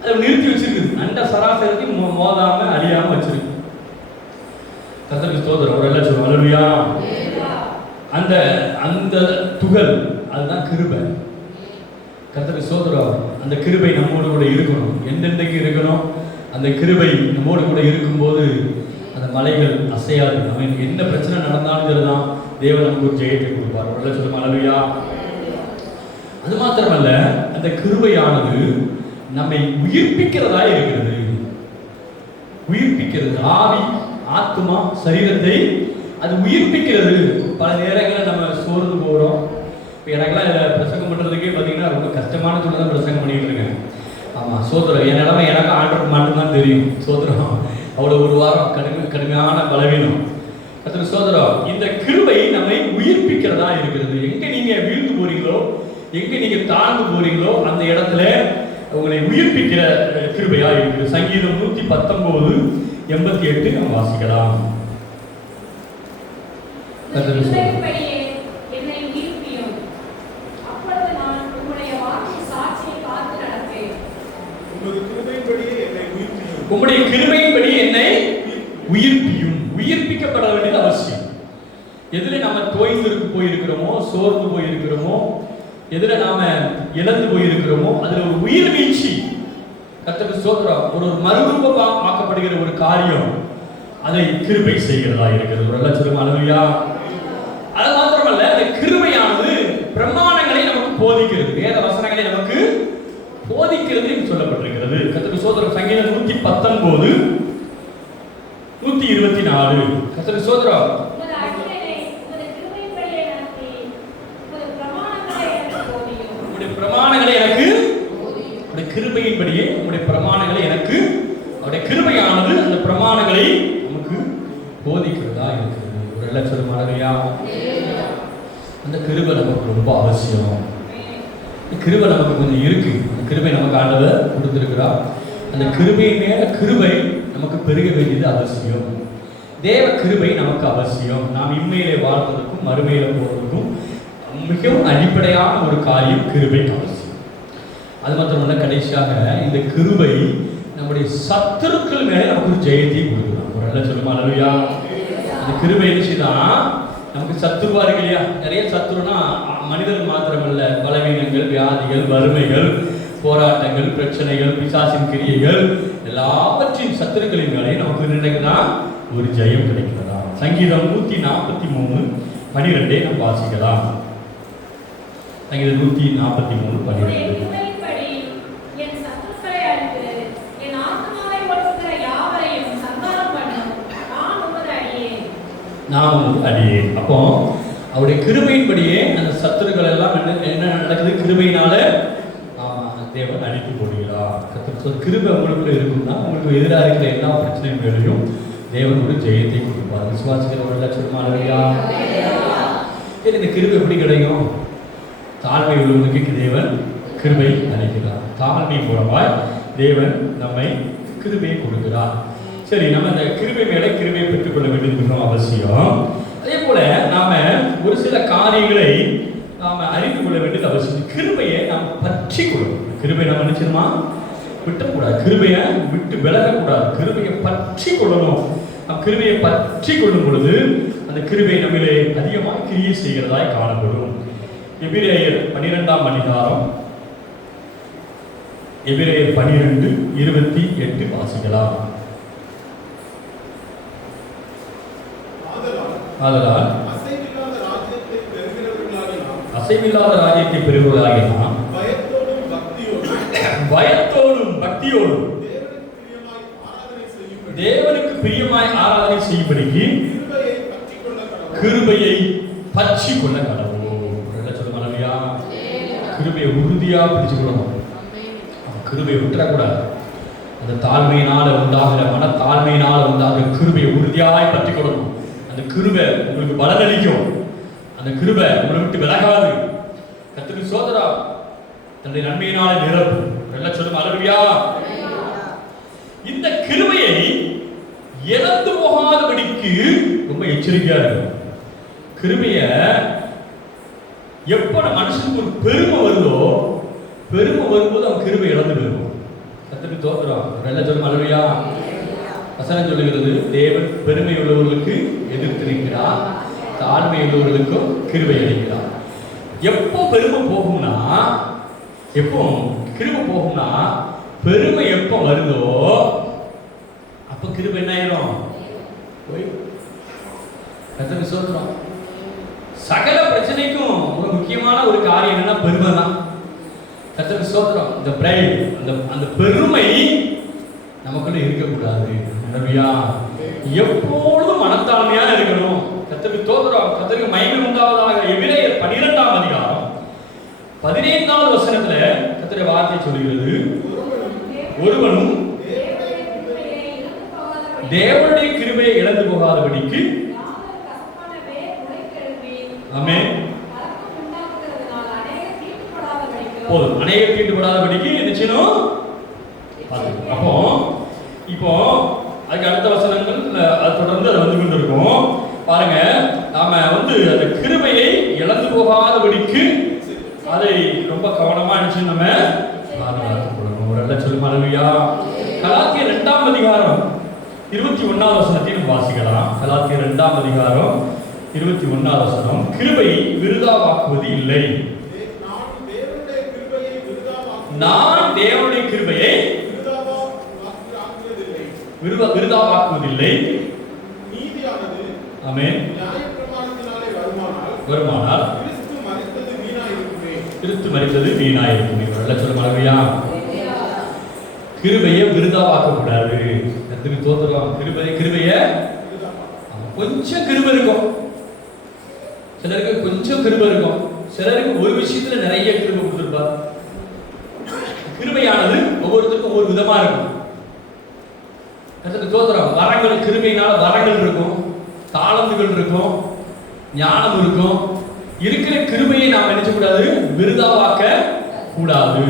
அதை நிறுத்தி வச்சிருக்குது. அந்த சராசரிக்கு மோதாம அழியாம வச்சிருக்கு. கர்த்தருக்கு ஸ்தோத்திரம். ஒரு எல்லாம் சொல்லுவாங்க அல்லேலூயா. அந்த அந்த துகள் அதுதான் கிருபை. கர்த்தருக்கு ஸ்தோத்திரம். அந்த கிருபை நம்மோடு கூட இருக்கணும். எந்தெந்தைக்கு இருக்கணும்? அந்த கிருபை நம்மோடு கூட இருக்கும்போது அந்த மலைகள் அசையாது. நம்ம என்ன பிரச்சனை நடந்தாலும் சரிதான், தேவன் நமக்கு ஒரு ஜெயத்தை கொடுப்பார். ஒரு சொல்லுங்க அல்லேலூயா. அது மாத்திரமல்ல, அந்த கிருபையானது நம்மை உயிர்ப்பிக்கிறதா இருக்கிறது. உயிர்ப்பிக்கிறது, ஆவி ஆத்மா சரீரத்தை அது உயிர்ப்பிக்கிறது. பல நேரங்களில் நம்ம சோர்ந்து போகிறோம். இப்போ எனக்கெல்லாம் இதில் பிரசங்கம் பண்ணுறதுக்கே பார்த்தீங்கன்னா ரொம்ப கஷ்டமான சூழ்நிலை தான் பிரசங்கம் பண்ணிட்டு இருக்கேன். ஆமாம், சோதரம் என் நிலைமை எனக்கு ஆண்டருக்கு மட்டும்தான் தெரியும். சோதரம் அவ்வளோ ஒரு வாரம் கடுமையான பலவீனம். கர்த்தர் சோதரம், இந்த கிருபை நம்மை உயிர்ப்பிக்கிறதா இருக்கிறது. எங்கே நீங்கள் வீழ்ந்து போறீங்களோ, எங்கே நீங்கள் தாழ்ந்து போறீங்களோ அந்த இடத்துல உங்களை உயிர்ப்பிக்கிற கிருபையா இருக்குது. சங்கீதம் 119:88 நாம் வாசிக்கலாம். உம்முடைய கிருபையின்படி என்னை உயிர்ப்பியும். உயிர்ப்பிக்கப்பட வேண்டியது அவசியம். எதுல நாம தோய்ந்து போயிருக்கிறோமோ, சோர்ந்து போயிருக்கிறோமோ, எதுல நாம இழந்து போயிருக்கிறோமோ அதுல ஒரு உயிர் வீழ்ச்சி. கர்த்தருக்கு ஸ்தோத்திரம். ஒரு மறுரூபமாக்கப்படுகிற ஒரு காரியம் அதை கிருபை செய்கிறதா இருக்கிறது. ஒரு எல்லாம் சொல்லுங்க அல்லேலூயா. அது மாத்திரமல்ல, அந்த கிருபையானது பிரமாணங்களை நமக்கு போதிக்கிறது, வேத வசனங்களை நமக்கு போதிக்கிறது என்று சொல்லப்பட்டிருக்கிறது. கர்த்தருக்கு ஸ்தோத்திரம். சங்கீதம் 119:124. கர்த்தருக்கு ஸ்தோத்திரம். உம்முடைய பிரமாணங்களை எனக்கு, உம்முடைய கிருபையின்படியே உம்முடைய பிரமாணங்களை எனக்கு, அவருடைய கிருபையானது அந்த பிரமாணங்களை நமக்கு போதிக்கிறதா இருக்கிறது. ஒரு எல்லாம் சொல்லுங்க அல்லேலூயா. அந்த கிருபை நமக்கு ரொம்ப அவசியம். கிருபை நமக்கு கொஞ்சம் இருக்கு. அந்த கிருபை நமக்கு ஆண்டவர் கொடுத்திருக்கிறார். அந்த கிருபையின் மேல கிருபை நமக்கு பெருக வேண்டியது அவசியம். தேவ கிருபை நமக்கு அவசியம். நாம் இம்மையிலே வாழ்வதற்கும் மறுமையில போவதற்கும் மிகவும் அடிப்படையான ஒரு காரியம் கிருபை அவசியம். அது மாத்திரமல்ல, கடைசியாக இந்த கிருபை நம்முடைய சத்துருக்கள் மேலே நமக்கு ஒரு ஜெயத்தை கொடுக்கலாம். ஒரு நல்ல சொல்லுமா அல்லேலூயா. அந்த கிருபை தான் நமக்கு சத்துருவா இருக்கு இல்லையா. நிறைய சத்துருனா மனிதர்கள் மாத்திரமல்ல, பலவீனங்கள், வியாதிகள், வறுமைகள், போராட்டங்கள், பிரச்சனைகள், பிசாசின் கிரியைகள், எல்லாவற்றின் சத்துருக்களின் மேலே நமக்கு நினைக்கிறதா ஒரு ஜெயம் கிடைக்கிறதா. சங்கீதம் 143:12 நாம் வாசிக்கலாம். சங்கீதம் 143:12. நான் அடியே. அப்போ அவருடைய கிருபையின்படியே அந்த சத்துருக்கள் எல்லாம் என்ன நடக்குது? கிருபையினால தேவன் அழித்து போடுகிறார். கிருபை உங்களுக்குள்ள இருக்கும்னா உங்களுக்கு எதிராக இருக்கிற எல்லா பிரச்சனையும் மேலேயும் தேவன் ஒரு ஜெயத்தை கொடுப்பார். விசுவாசிக்கிறவர்கள் சொல்லுமா அல்லேலூயா. இந்த கிருபை எப்படி கிடைக்கும்? தாழ்மை உள்ளவனுக்கு தேவன் கிருபை அளிக்கிறார். தாழ்மை மூலமாய் தேவன் நம்மை கிருபையை கொடுக்கிறார். சரி, நம்ம இந்த கிருபை மேலே கிருபையை பெற்றுக்கொள்ள வேண்டியது மிகவும் அவசியம். அதே போல நாம ஒரு சில காரியங்களை நாம அறிந்து கொள்ள வேண்டியது அவசியம். கிருபையை நாம் பற்றி கொள்ளணும். கிருபை நம்ம நினைச்சோமா விட்டக்கூடாது, கிருபையை விட்டு விலகக்கூடாது, கிருபையை பற்றி கொள்ளணும். நம் கிருபையை பற்றி கொள்ளும் பொழுது அந்த கிருபை நம்மிலே அதிகமாக கிரியை செய்கிறதாய் காணப்படும். எபிரேயர் 12ஆம் அதிகாரம், எபிரேயர் 12:28 வாசிக்கலாம். ஆதலால் அசைவில்லாத ராஜ்யத்தை பெறுகிறவர்களாகிய நாம் அசைவில்லாத ராஜ்யத்தை பெறுவதாகிய நாம் பயத்தோடும் பக்தியோடும் தேவனுக்கு பிரியமாய் ஆராதனை செய்யும்படிக்கு கிருபையை பற்றி கொள்ள கடவுள். சொல்லுங்க இல்லையா? கிருபையை உறுதியா பிடிச்சுக்கணும். கிருபையை விட்டுறக்கூடாது. அந்த தாழ்மையினால உண்டாகிற மன தாழ்மையினால உண்டாகிற கிருபையை உறுதியாய் பற்றி கொள்ளணும். அந்த கிருபை உங்களுக்கு பலனளிக்கும். அந்த கிருபை உங்களை விட்டு விலகாது. கர்த்தருக்கு ஸ்தோத்திரம். தன்னுடைய நன்மையினால நிரப்பு. சொல்லுங்க அல்லேலூயா. இந்த கிருபையை இழந்து போகாதபடிக்கு ரொம்ப எச்சரிக்கையா இருக்கும். கிருபைய எப்ப மனுஷனுக்கு ஒரு பெருமை வரும்போது அவன் கிருபை இழந்து போயிடும். கர்த்தருக்கு ஸ்தோத்திரம். சொல்லுங்க அல்லேலூயா. வசனம் சொல்லுகிறது, தேவன் பெருமை உள்ளவர்களுக்கு எதிர்த்திருக்கிறார், தாழ்மை உள்ளவர்களுக்கும் கிருபை அளிக்கிறார். எப்போ பெருமை போகும்னா, எப்போ கிருபை போகும்னா, பெருமை எப்போ வருதோ அப்ப கிருபை என்ன ஆயிரும்? போய் கர்த்தருக்கு ஸ்தோத்திரம். சகல பிரச்சனைக்கும் ஒரு முக்கியமான ஒரு காரியம் என்னன்னா பெருமை தான். கர்த்தருக்கு ஸ்தோத்திரம். இந்த பிரைட், அந்த பெருமை நமக்குள்ள இருக்கக்கூடாது. அல்லேலூயா. எப்பொழுதும் மனத்தாழ்மையா இருக்கணும். கர்த்தருக்கு ஸ்தோத்திரம். கர்த்தருக்கு மகிமை உண்டாவதாக. எபிரேயர் 12ஆம் அதிகாரம் 15வது வசனத்துல கர்த்தருடைய வார்த்தை சொல்கிறது, ஒருவனும் தேவனுடைய கிருபையை இழந்து போகாதபடிக்கு. ஆமென். போதும். அநேக தீட்டுப்படாதபடிக்கு என்ன செய்யணும்? அப்போ இப்போ அதுக்கு அடுத்த வசனங்கள் அது தொடர்ந்து அது வந்து கொண்டு இருக்கும். பாருங்க, நாம அந்த கிருபையை இழந்து போகாதபடிக்கு அதை ரொம்ப கவனமா நினைச்சு நம்ம பாதுகாத்துக் கொள்ளணும். ஒரு சொல்லுமா அல்லேலூயா. கலாத்தியர் 2ஆம் அதிகாரம் 21வது வசனத்தை நம்ம வாசிக்கலாம். கலாத்தியர் 2ஆம் அதிகாரம் 21வது வசனம், கிருபை விருதாவாக்குவது இல்லை. நான் தேவனுடைய கிருபையை விருதாவாக்குவதில்லை. ஆமென். வருமானால் கிறிஸ்து மரித்தது வீணாயிருக்குமே. சொல்லுங்க அல்லேலூயா. கிருபையை விருதாவாக்க கூடாது. கர்த்தருக்கு ஸ்தோத்திரம். கிருபையை கொஞ்சம் கிருபை இருக்கும். சிலருக்கு கொஞ்சம் கிருபை இருக்கும். சிலருக்கு ஒரு விஷயத்துல நிறைய கிருபை கொடுத்திருப்பார். கிருபையானது ஒவ்வொருத்தருக்கும் ஒவ்வொரு விதமா இருக்கும். கர்த்தருக்கு ஸ்தோத்திரம். வரங்கள், கிருபையினால வரங்கள் இருக்கும், தாளந்துகள் இருக்கும், ஞானம் இருக்கும். இருக்கிற கிருபையை நாம் நினைச்ச கூடாது, விருதாவாக்க கூடாது.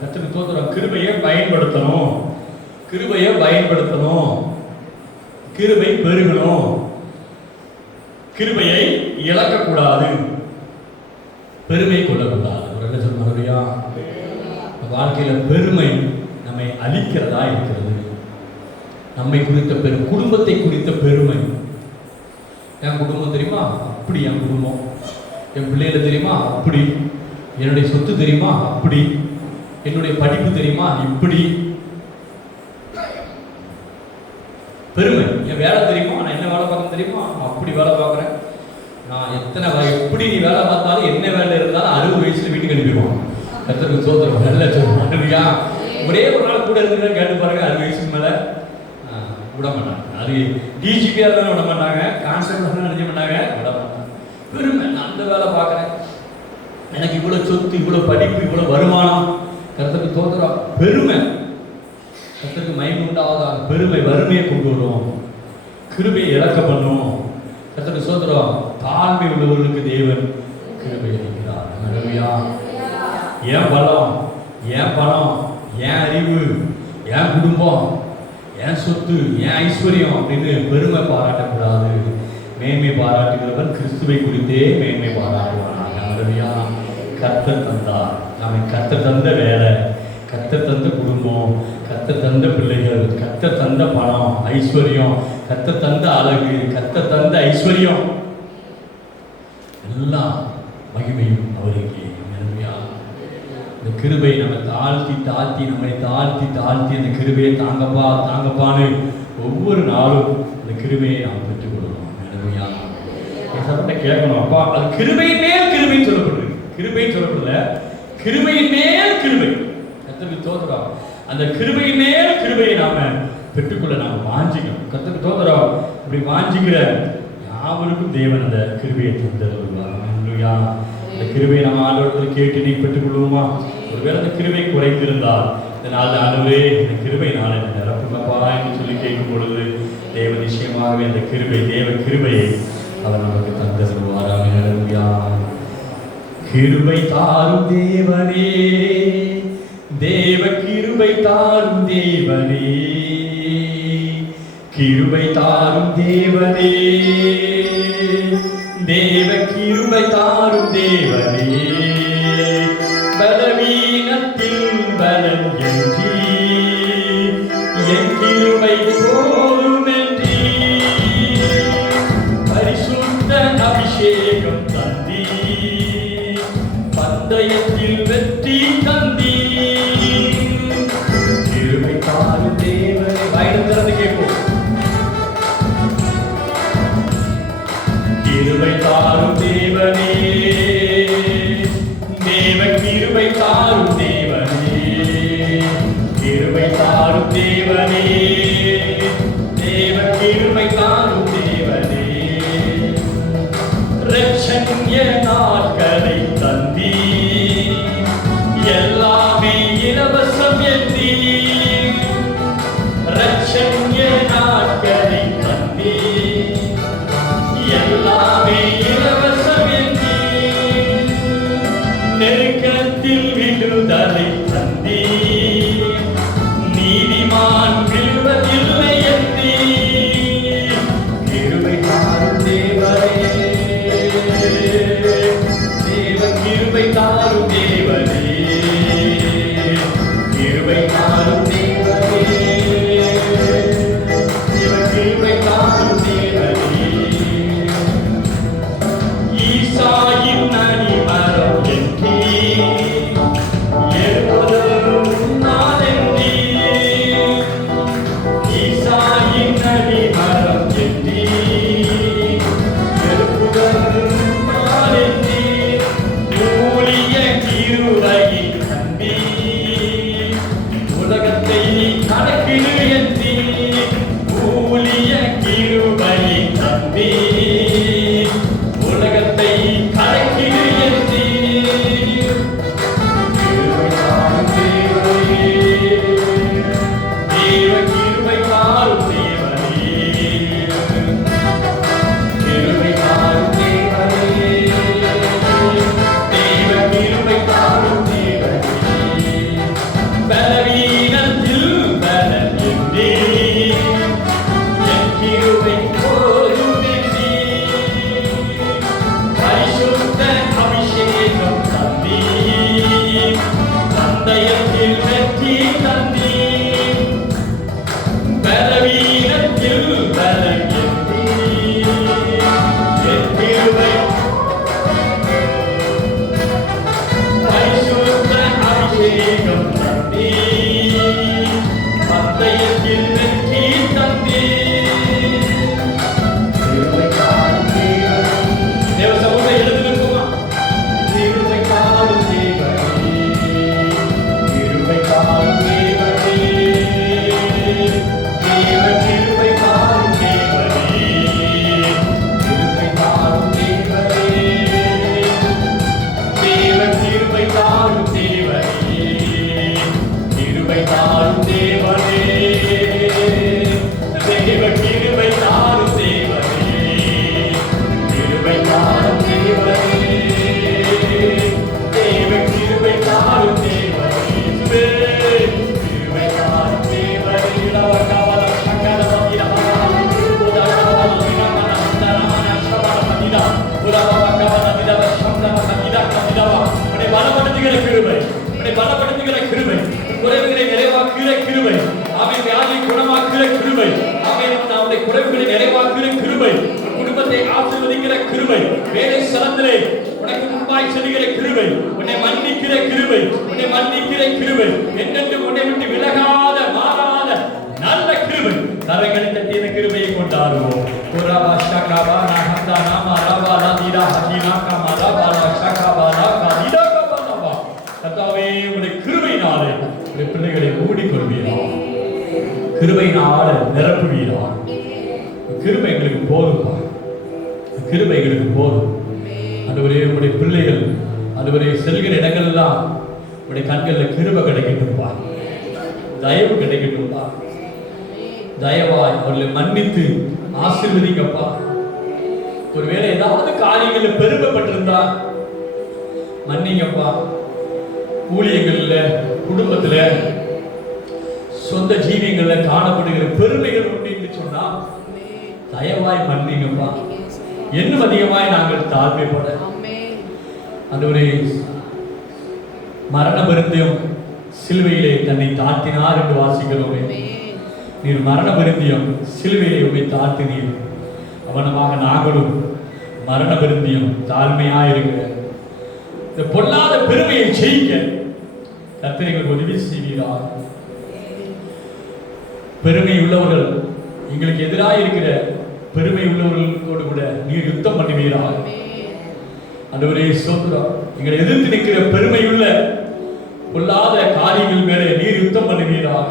கர்த்தருக்கு ஸ்தோத்திரம். கிருபையை பயன்படுத்தணும். கிருபை பெருகணும். கிருபையை இழக்கக்கூடாது. பெருமை கொள்ளக்கூடாது. ஒரு சொல்லுயா. வாழ்க்கையில பெருமை நம்மை அழிக்கிறதா இருக்கிறது. நம்மை குறித்த குடும்பத்தை குறித்த பெருமை. என் குடும்பம் தெரியுமா? அப்படி. என் குடும்பம். என் பிள்ளைகளை தெரியுமா? அப்படி. என்னுடைய சொத்து தெரியுமா? அப்படி. என்னுடைய படிப்பு தெரியுமா? இப்படி. பெருமை. என் வேலை தெரியுமா? நான் என்ன வேலை பார்க்க தெரியுமா? அப்படி வேலை பார்க்குறேன். நான் எப்படி நீ வேலை பார்த்தாலும் என்ன வேலை இருந்தாலும் 60 வயசுல வீட்டுக்கு அனுப்பிடுவான். கர்த்தருக்கு ஸ்தோத்திரம். நல்ல சொல்லுங்க. ஒரே ஒரு நாள் கூட இருக்குன்னு கேட்டு பாருங்க. 60 வயசுக்கு மேல விட மாட்டாங்க. அது டிஜிபியா இருந்தாலும் விட மாட்டாங்க, கான்ஸ்டபிள் நினைக்க மாட்டாங்க, விட மாட்டாங்க. பெருமை. நான் அந்த வேலை பார்க்குறேன், எனக்கு இவ்வளவு சொத்து, இவ்வளவு படிப்பு, இவ்வளவு வருமானம். கர்த்தருக்கு ஸ்தோத்திரம். பெருமை. கர்த்தருக்கு மகிமை உண்டாவதாக. பெருமை வறுமையை கொண்டு வரும். கிருபையை இழக்க பண்ணும். கர்த்தருக்கு ஸ்தோத்திரம். தாழ்மை உள்ளவர்களுக்கு தேவன் கிருபை அளிக்கிறார். அல்லேலூயா. ஏன் பலம், ஏன் பணம், ஏன் அறிவு, ஏன் குடும்பம், ஏன் சொத்து, ஏன் ஐஸ்வர்யம் அப்படின்னு பெருமை பாராட்டக்கூடாது. மேன்மை பாராட்டுகிறவன் கிறிஸ்துவை குறித்தே மேன்மை பாராட்டுவான். அல்லேலூயா. கர்த்தர் தந்தார். நாம கர்த்தர் தந்த வேலை, கர்த்தர் தந்த குடும்பம், கர்த்தர் தந்த பிள்ளைகள், கர்த்தர் தந்த பணம், ஐஸ்வர்யம், கர்த்தர் தந்த அழகு, கர்த்தர் தந்த ஐஸ்வர்யம், எல்லாம் மகிமையும் அவருக்கே. இந்த கிருபை நம்ம நம்மை தாழ்த்தி அந்த கிருபையை தாங்கப்பான்னு ஒவ்வொரு நாளும் அந்த கிருபையை நாம் பெற்றுக் கொடுக்கணும். சபையில கேட்கணும், அப்பா அது கிருபையின் மேல் கிருபைன்னு சொல்லப்படுது. கிருபைன்னு சொல்லப்படல, கிருபையின் மேல் கிருபை. கர்த்தருக்கு தோத்திரம். அந்த கிருபையின் மேல் கிருபையை நாம பெற்றுக்கொள்ள நாம வாஞ்சிக்கணும். கர்த்தருக்கு தோத்திரம். இப்படி வாஞ்சிக்கிற யாவருக்கும் தேவன் அந்த கிருபையை தந்தருள்வார். அல்லேலூயா. இந்த கிருபையை நம்ம ஆண்டவரிடத்தில் கேட்டு நீ பெற்றுக்கொள்வோமா? ஒருவேளை அந்த கிருபை குறைந்திருந்தால் இந்த நாள் ஆண்டவரே இந்த கிருபை நாளை நிரப்புங்கப்பா என்று சொல்லி கேட்கும் பொழுது தேவ நிச்சயமாகவே அந்த கிருபை, தேவ கிருபையை அவர் நமக்கு தந்தருள்வார். அல்லேலூயா. கிருபை தாரும் தேவனே, தேவ கிருபை தாரும் தேவனே, கிருபை தாரும் தேவனே, தேவ கிருபை தாரும் தேவனே, பலவீனத்தில் பலன் என்றி என் கிருபை போதும் என்றி பரிசுத்த அபிஷேகம் தந்தி பந்தயத்தில் வெற்றி தந்தி கிருபை தாரும் தேவனே. வாயிடம் திறந்து கேட்போம். கிருபை தாரும் தேவனே, தேவ கிருபை தாரும் தேவனே, கிருபை தாரும் தேவனே, தேவ கிருபை தாரும் தேவனே, இரட்சண்ய நாட்களை தந்தி எல்லாமே இலவசம் எந்தி, இரட்சண்ய நாட்களை தந்தி எல்லாமே இலவசம் எந்தி, நெருக்கத்தில் விடுதலை தந்தி நீதிமான் விழுவதில்லை எந்தி கிருபை தாரும் தேவனே, தேவ கிருபை தாரும் தேவனே, கிருபை தாரும் தேவனே, தேவ கிருபை தாரும் தேவனே. ஈசாயின் அணிமரம் எந்தி எழுவதும் நாளெந்தி, ஈசாயின் அணிமரம் எந்தி எழுவதும் நாளெந்தி, ஊழிய கிருபையின் தந்தி உலகத்தை கணக்கிடு எந்தி, ஊழிய கிருபையின் தந்தி உலகத்தை கணக்கிடு எந்தி கிருபை தாரும் தேவனே, தேவ கிருபை தாரும் தேவனே, கிருபை தாரும் தேவனே, தேவ கிருபை தாரும் தேவனே, பலவீனத்தில் பலன் எந்தி என் கிருபை போதும் எந்தி பரிசுத்த அபிஷேகம் தந்தி பந்தயத்தில் வெற்றி தந்தி பலவீனத்தில் பலன் எந்தி என் கிருபை பரிசுத்த அபிஷேகம் தந்தி பந்தயத்தில் வெற்றி தந்தி கிருபை தாரும் தேவனே. தேவ சமூகத்தை எழுந்து நிற்குமா? கிருபை தாரும் தேவனே, கிருபை தாரும் தேவனே, தேவ கிருபை தாரும் தேவனே, கிருபை தாரும் தேவனே, தேவ கிருபை தாரும் தேவனே, கிருபை தாரும் தேவனே, தேவ கிருபை தாரும் தேவனே, கிருபை தாரும் தேவனே, தேவ கிருபை தாரும் தேவனே, கிருபை தாரும் தேவனே. லவகவல சகல மதிரமன உதகவல வினமன தரமன சபல மதிரா உலகவகவல விதவ சப்தம மதிரா மதிரவா. உன்னை பலப்படுத்துகிற கிருபை, உன்னை பலப்படுத்துகிற கிருபை, குறைவுகளை நிறைவாக்குகிற கிருபை, ஆமென். வியாதியை குணமாக்குகிற கிருபை, ஆமென். நம்முடைய குறைவுகளை நிறைவாக்குகிற கிருபை, உன் குடும்பத்தை ஆசீர்வதிக்கிற கிருபை, வேலை ஸ்தலத்திலே உனக்கு முன்பாய் செல்கிற கிருபை, உன்னை மன்னிக்கிற கிருபை, உன்னை மன்னிக்கிற கிருபை, என்றென்றும் உன்னை விட்டு விலகாத மாறாத நல்ல கிருபை. கரங்களை தட்டி இந்த கிருபையை கொண்டாடுவோம். ஓராபா ஷகாபா நஹந்தா நாமா ரபா லதீரா ஹதீனா கமா ரபா ஷகாபா லகா இதா கபா. கர்த்தாவே உம்முடைய கிருபையினாலே உம்முடைய பிள்ளைகளை மூடிக்கொள்வீராக. கிருபையினால நிரப்புவீராக. கிருபை எங்களுக்கு போதும்பா. கிருபை எங்களுக்கு போதும். ஆண்டவரே உம்முடைய பிள்ளைகள் ஆண்டவரே செல்கிற இடங்கள்லாம் உம்முடைய கண்களில் கிருபை கிடைக்கட்டும்பா. தயவு கிடைக்கட்டும்பா. தயவாய் அவர்களை மன்னித்து ஆசீர்வதிங்கப்பா. ஒருவேளை ஏதாவது காரியங்களில் பெருமைப்பட்டிருந்தா மன்னிங்கப்பா. ஊழியங்கள்ல, குடும்பத்துல, சொந்த ஜீவியங்கள்ல காணப்படுகிற பெருமைகள் உண்டு என்று சொன்னா தயவாய் மன்னிங்கப்பா. இன்னும் அதிகமாய் நாங்கள் தாழ்மைப்பட ஆண்டவரே மரண பரிந்தியம் சிலுவையிலே தன்னை தாழ்த்தினார் என்று வாசிக்கிறோமே. நீர் மரண பரிந்தியம் சிலுவையிலே உம்மை தாழ்த்தினீர். அவனமாக நாங்களும் மரண பரிந்தியம் தாழ்மையாயிருக்கிற இந்த பொல்லாத பெருமையை ஜெயிக்க கர்த்தர் உதவி செய்வீராக. பெருமை உள்ளவர்கள் எங்களுக்கு எதிராக இருக்கிற பெருமை உள்ளவர்களோடு கூட நீர் யுத்தம் பண்ணுவீராக. ஆண்டவரே ஸ்தோத்திரம். எங்களை எதிர்த்து நிற்கிற பெருமை உள்ள பொல்லாத காரியங்கள் மேலே நீர் யுத்தம் பண்ணுவீராக.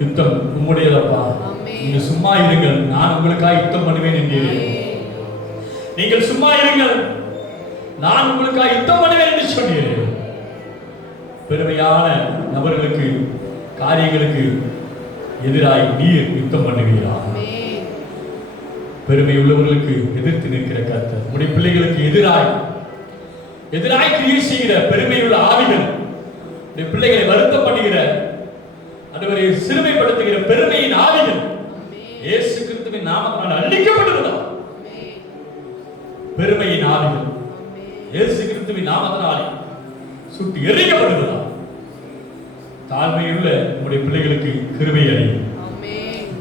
யுத்தம் உம்முடையதப்பா. நீங்க சும்மா இருங்கள், நான் உங்களுக்காக யுத்தம் பண்ணுவேன் என்றீர்கள். நீங்கள் சும்மா இருங்கள், நான் உங்களுக்காக யுத்தம் பண்ணுவேன் என்று சொன்னீர்கள். பெருமையான நபர்களுக்கு, காரியங்களுக்கு எதிராய் நீர் யுத்தம் பண்ணுவீராக. பெருமை உள்ளவர்களுக்கு எதிர்த்து நிற்கிற கர்த்தர் உம்முடைய பிள்ளைகளுக்கு எதிராய் கிரியை செய்கிற பெருமையுள்ள ஆவிகள், உம்முடைய பிள்ளைகளை வருத்தம் பண்ணுகிற, ஆண்டவரை சிறுமைப்படுத்துகிற பெருமையின் ஆவிகள் இயேசு கிறிஸ்துவின் நாமத்தினால் அழிக்கப்படுவதாக. பெருமையின் ஆவிகள் இயேசு கிறிஸ்துவின் நாமத்தினால் சுட்டு எரிக்கப்படுவதாக. தாழ்மையுள்ள உம்முடைய பிள்ளைகளுக்கு கிருபை அளியும்,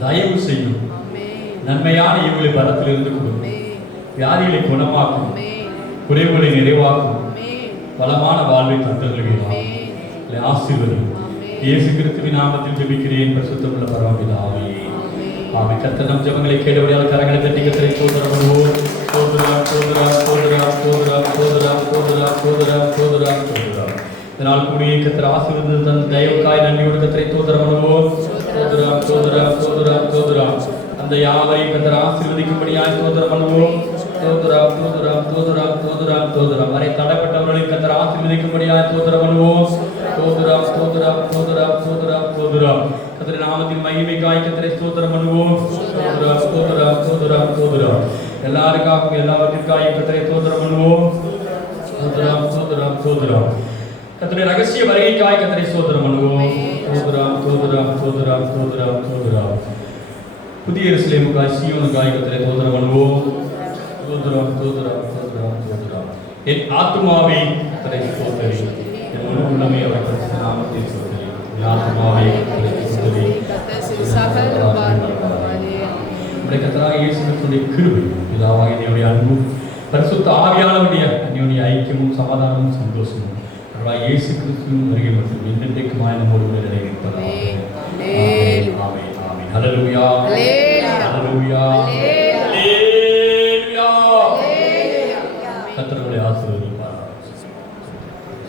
தயவு செய்யும், நன்மையான இவங்களை பலத்திலிருந்து கொடுக்கும், வியாதிகளை குணமாக்கும், குறைவுகளை நிறைவாக்கும், பலமான வாழ்வை தந்தல்கிறார். ஆசீர்வதியும் இயேசு கிறிஸ்துவின் நாமத்தில் ஜெபிக்கிறேன் பரிசுத்தமுள்ள பரமபிதாவே. ஆமென். கர்த்தர் நம் ஜெபங்களை கேட்டபடியால் கரங்களை தட்டி கர்த்தரை ஸ்தோத்திரம் பண்ணுவோம். ஸ்தோத்திரம் ஸ்தோத்திரம் ஸ்தோத்திரம் ஸ்தோத்திரம் ஸ்தோத்திரம் ஸ்தோத்திரம் ஸ்தோத்திரம் ஸ்தோத்திரம் ஸ்தோத்திரம். இதனால் கூடிய கர்த்தர் ஆசீர்வதித்து தன் தயவுக்காய் நன்றியோடு கர்த்தரை ஸ்தோத்திரம் பண்ணுவோம். ஸ்தோத்திரம் ஸ்தோத்திரம் ஸ்தோத்திரம் ஸ்தோத்திரம். அந்த யாவரையும் கர்த்தர் ஆசீர்வதிக்கும்படியாய் ஸ்தோத்திரம் பண்ணுவோம். ஸ்தோத்திரம் ஸ்தோத்திரம் ஸ்தோத்திரம் ஸ்தோத்திரம் ஸ்தோத்திரம். வரை தடைப்பட்டவர்களை கர்த்தர் ஆசீர்வதிக்கும்படியாய் ஸ்தோத்திரம் பண்ணுவோம். ஸ்தோத்திரம் ஸ்தோத்திரம் ஸ்தோத்திரம் ஸ்தோத்திரம் ஸ்தோத்திரம். கர்த்தரின் நாமத்தின் மகிமைக்காய் கர்த்தரை ஸ்தோத்திரம் பண்ணுவோம். ஸ்தோத்திரம் ஸ்தோத்திரம் ஸ்தோத்திரம் ஸ்தோத்திரம். எல்லாருக்காகவும் எல்லாவற்றிற்காக கர்த்தரை ஸ்தோத்திரம் பண்ணுவோம். ஸ்தோத்திரம் ஸ்தோத்திரம் ஸ்தோத்திரம். கர்த்தருடைய ரகசிய வருகைக்காய் கர்த்தரை ஸ்தோத்திரம் பண்ணுவோம். ஸ்தோத்திரம் ஸ்தோத்திரம் ஸ்தோத்திரம் ஸ்தோத்திரம் ஸ்தோத்திரம். புதிய எருசலேமுக்காய் சீயோனுக்காய் கர்த்தரை ஸ்தோத்திரம் பண்ணுவோம். ஸ்தோத்திரம் ஸ்தோத்திரம் ஸ்தோத்திரம் ஸ்தோத்திரம். என் ஆத்துமாவே கர்த்தரை ஸ்தோத்திரி, என் முழு உள்ளமே அவர் பரிசுத்த நாமத்தில் ஸ்தோத்திரி. என் ஆத்துமாவே கர்த்தரை ஸ்தோத்திரி. நம்முடைய கர்த்தராகிய இயேசு கிறிஸ்துவின் கிருபை, பிதாவாகிய தேவனுடைய அன்பும் பரிசுத்த ஆவியானவருடைய அன்யோன்ய ஐக்கியமும் சமாதானமும் சந்தோஷமும் இயேசு கிறிஸ்துவின் வருகை மற்றும் என்றென்றைக்குமாய் நம்மோடு கூட நிலைநிற்பதாக. ஆமென் ஆமென் ஆமென். ஹல்லேலூயா ஹல்லேலூயா.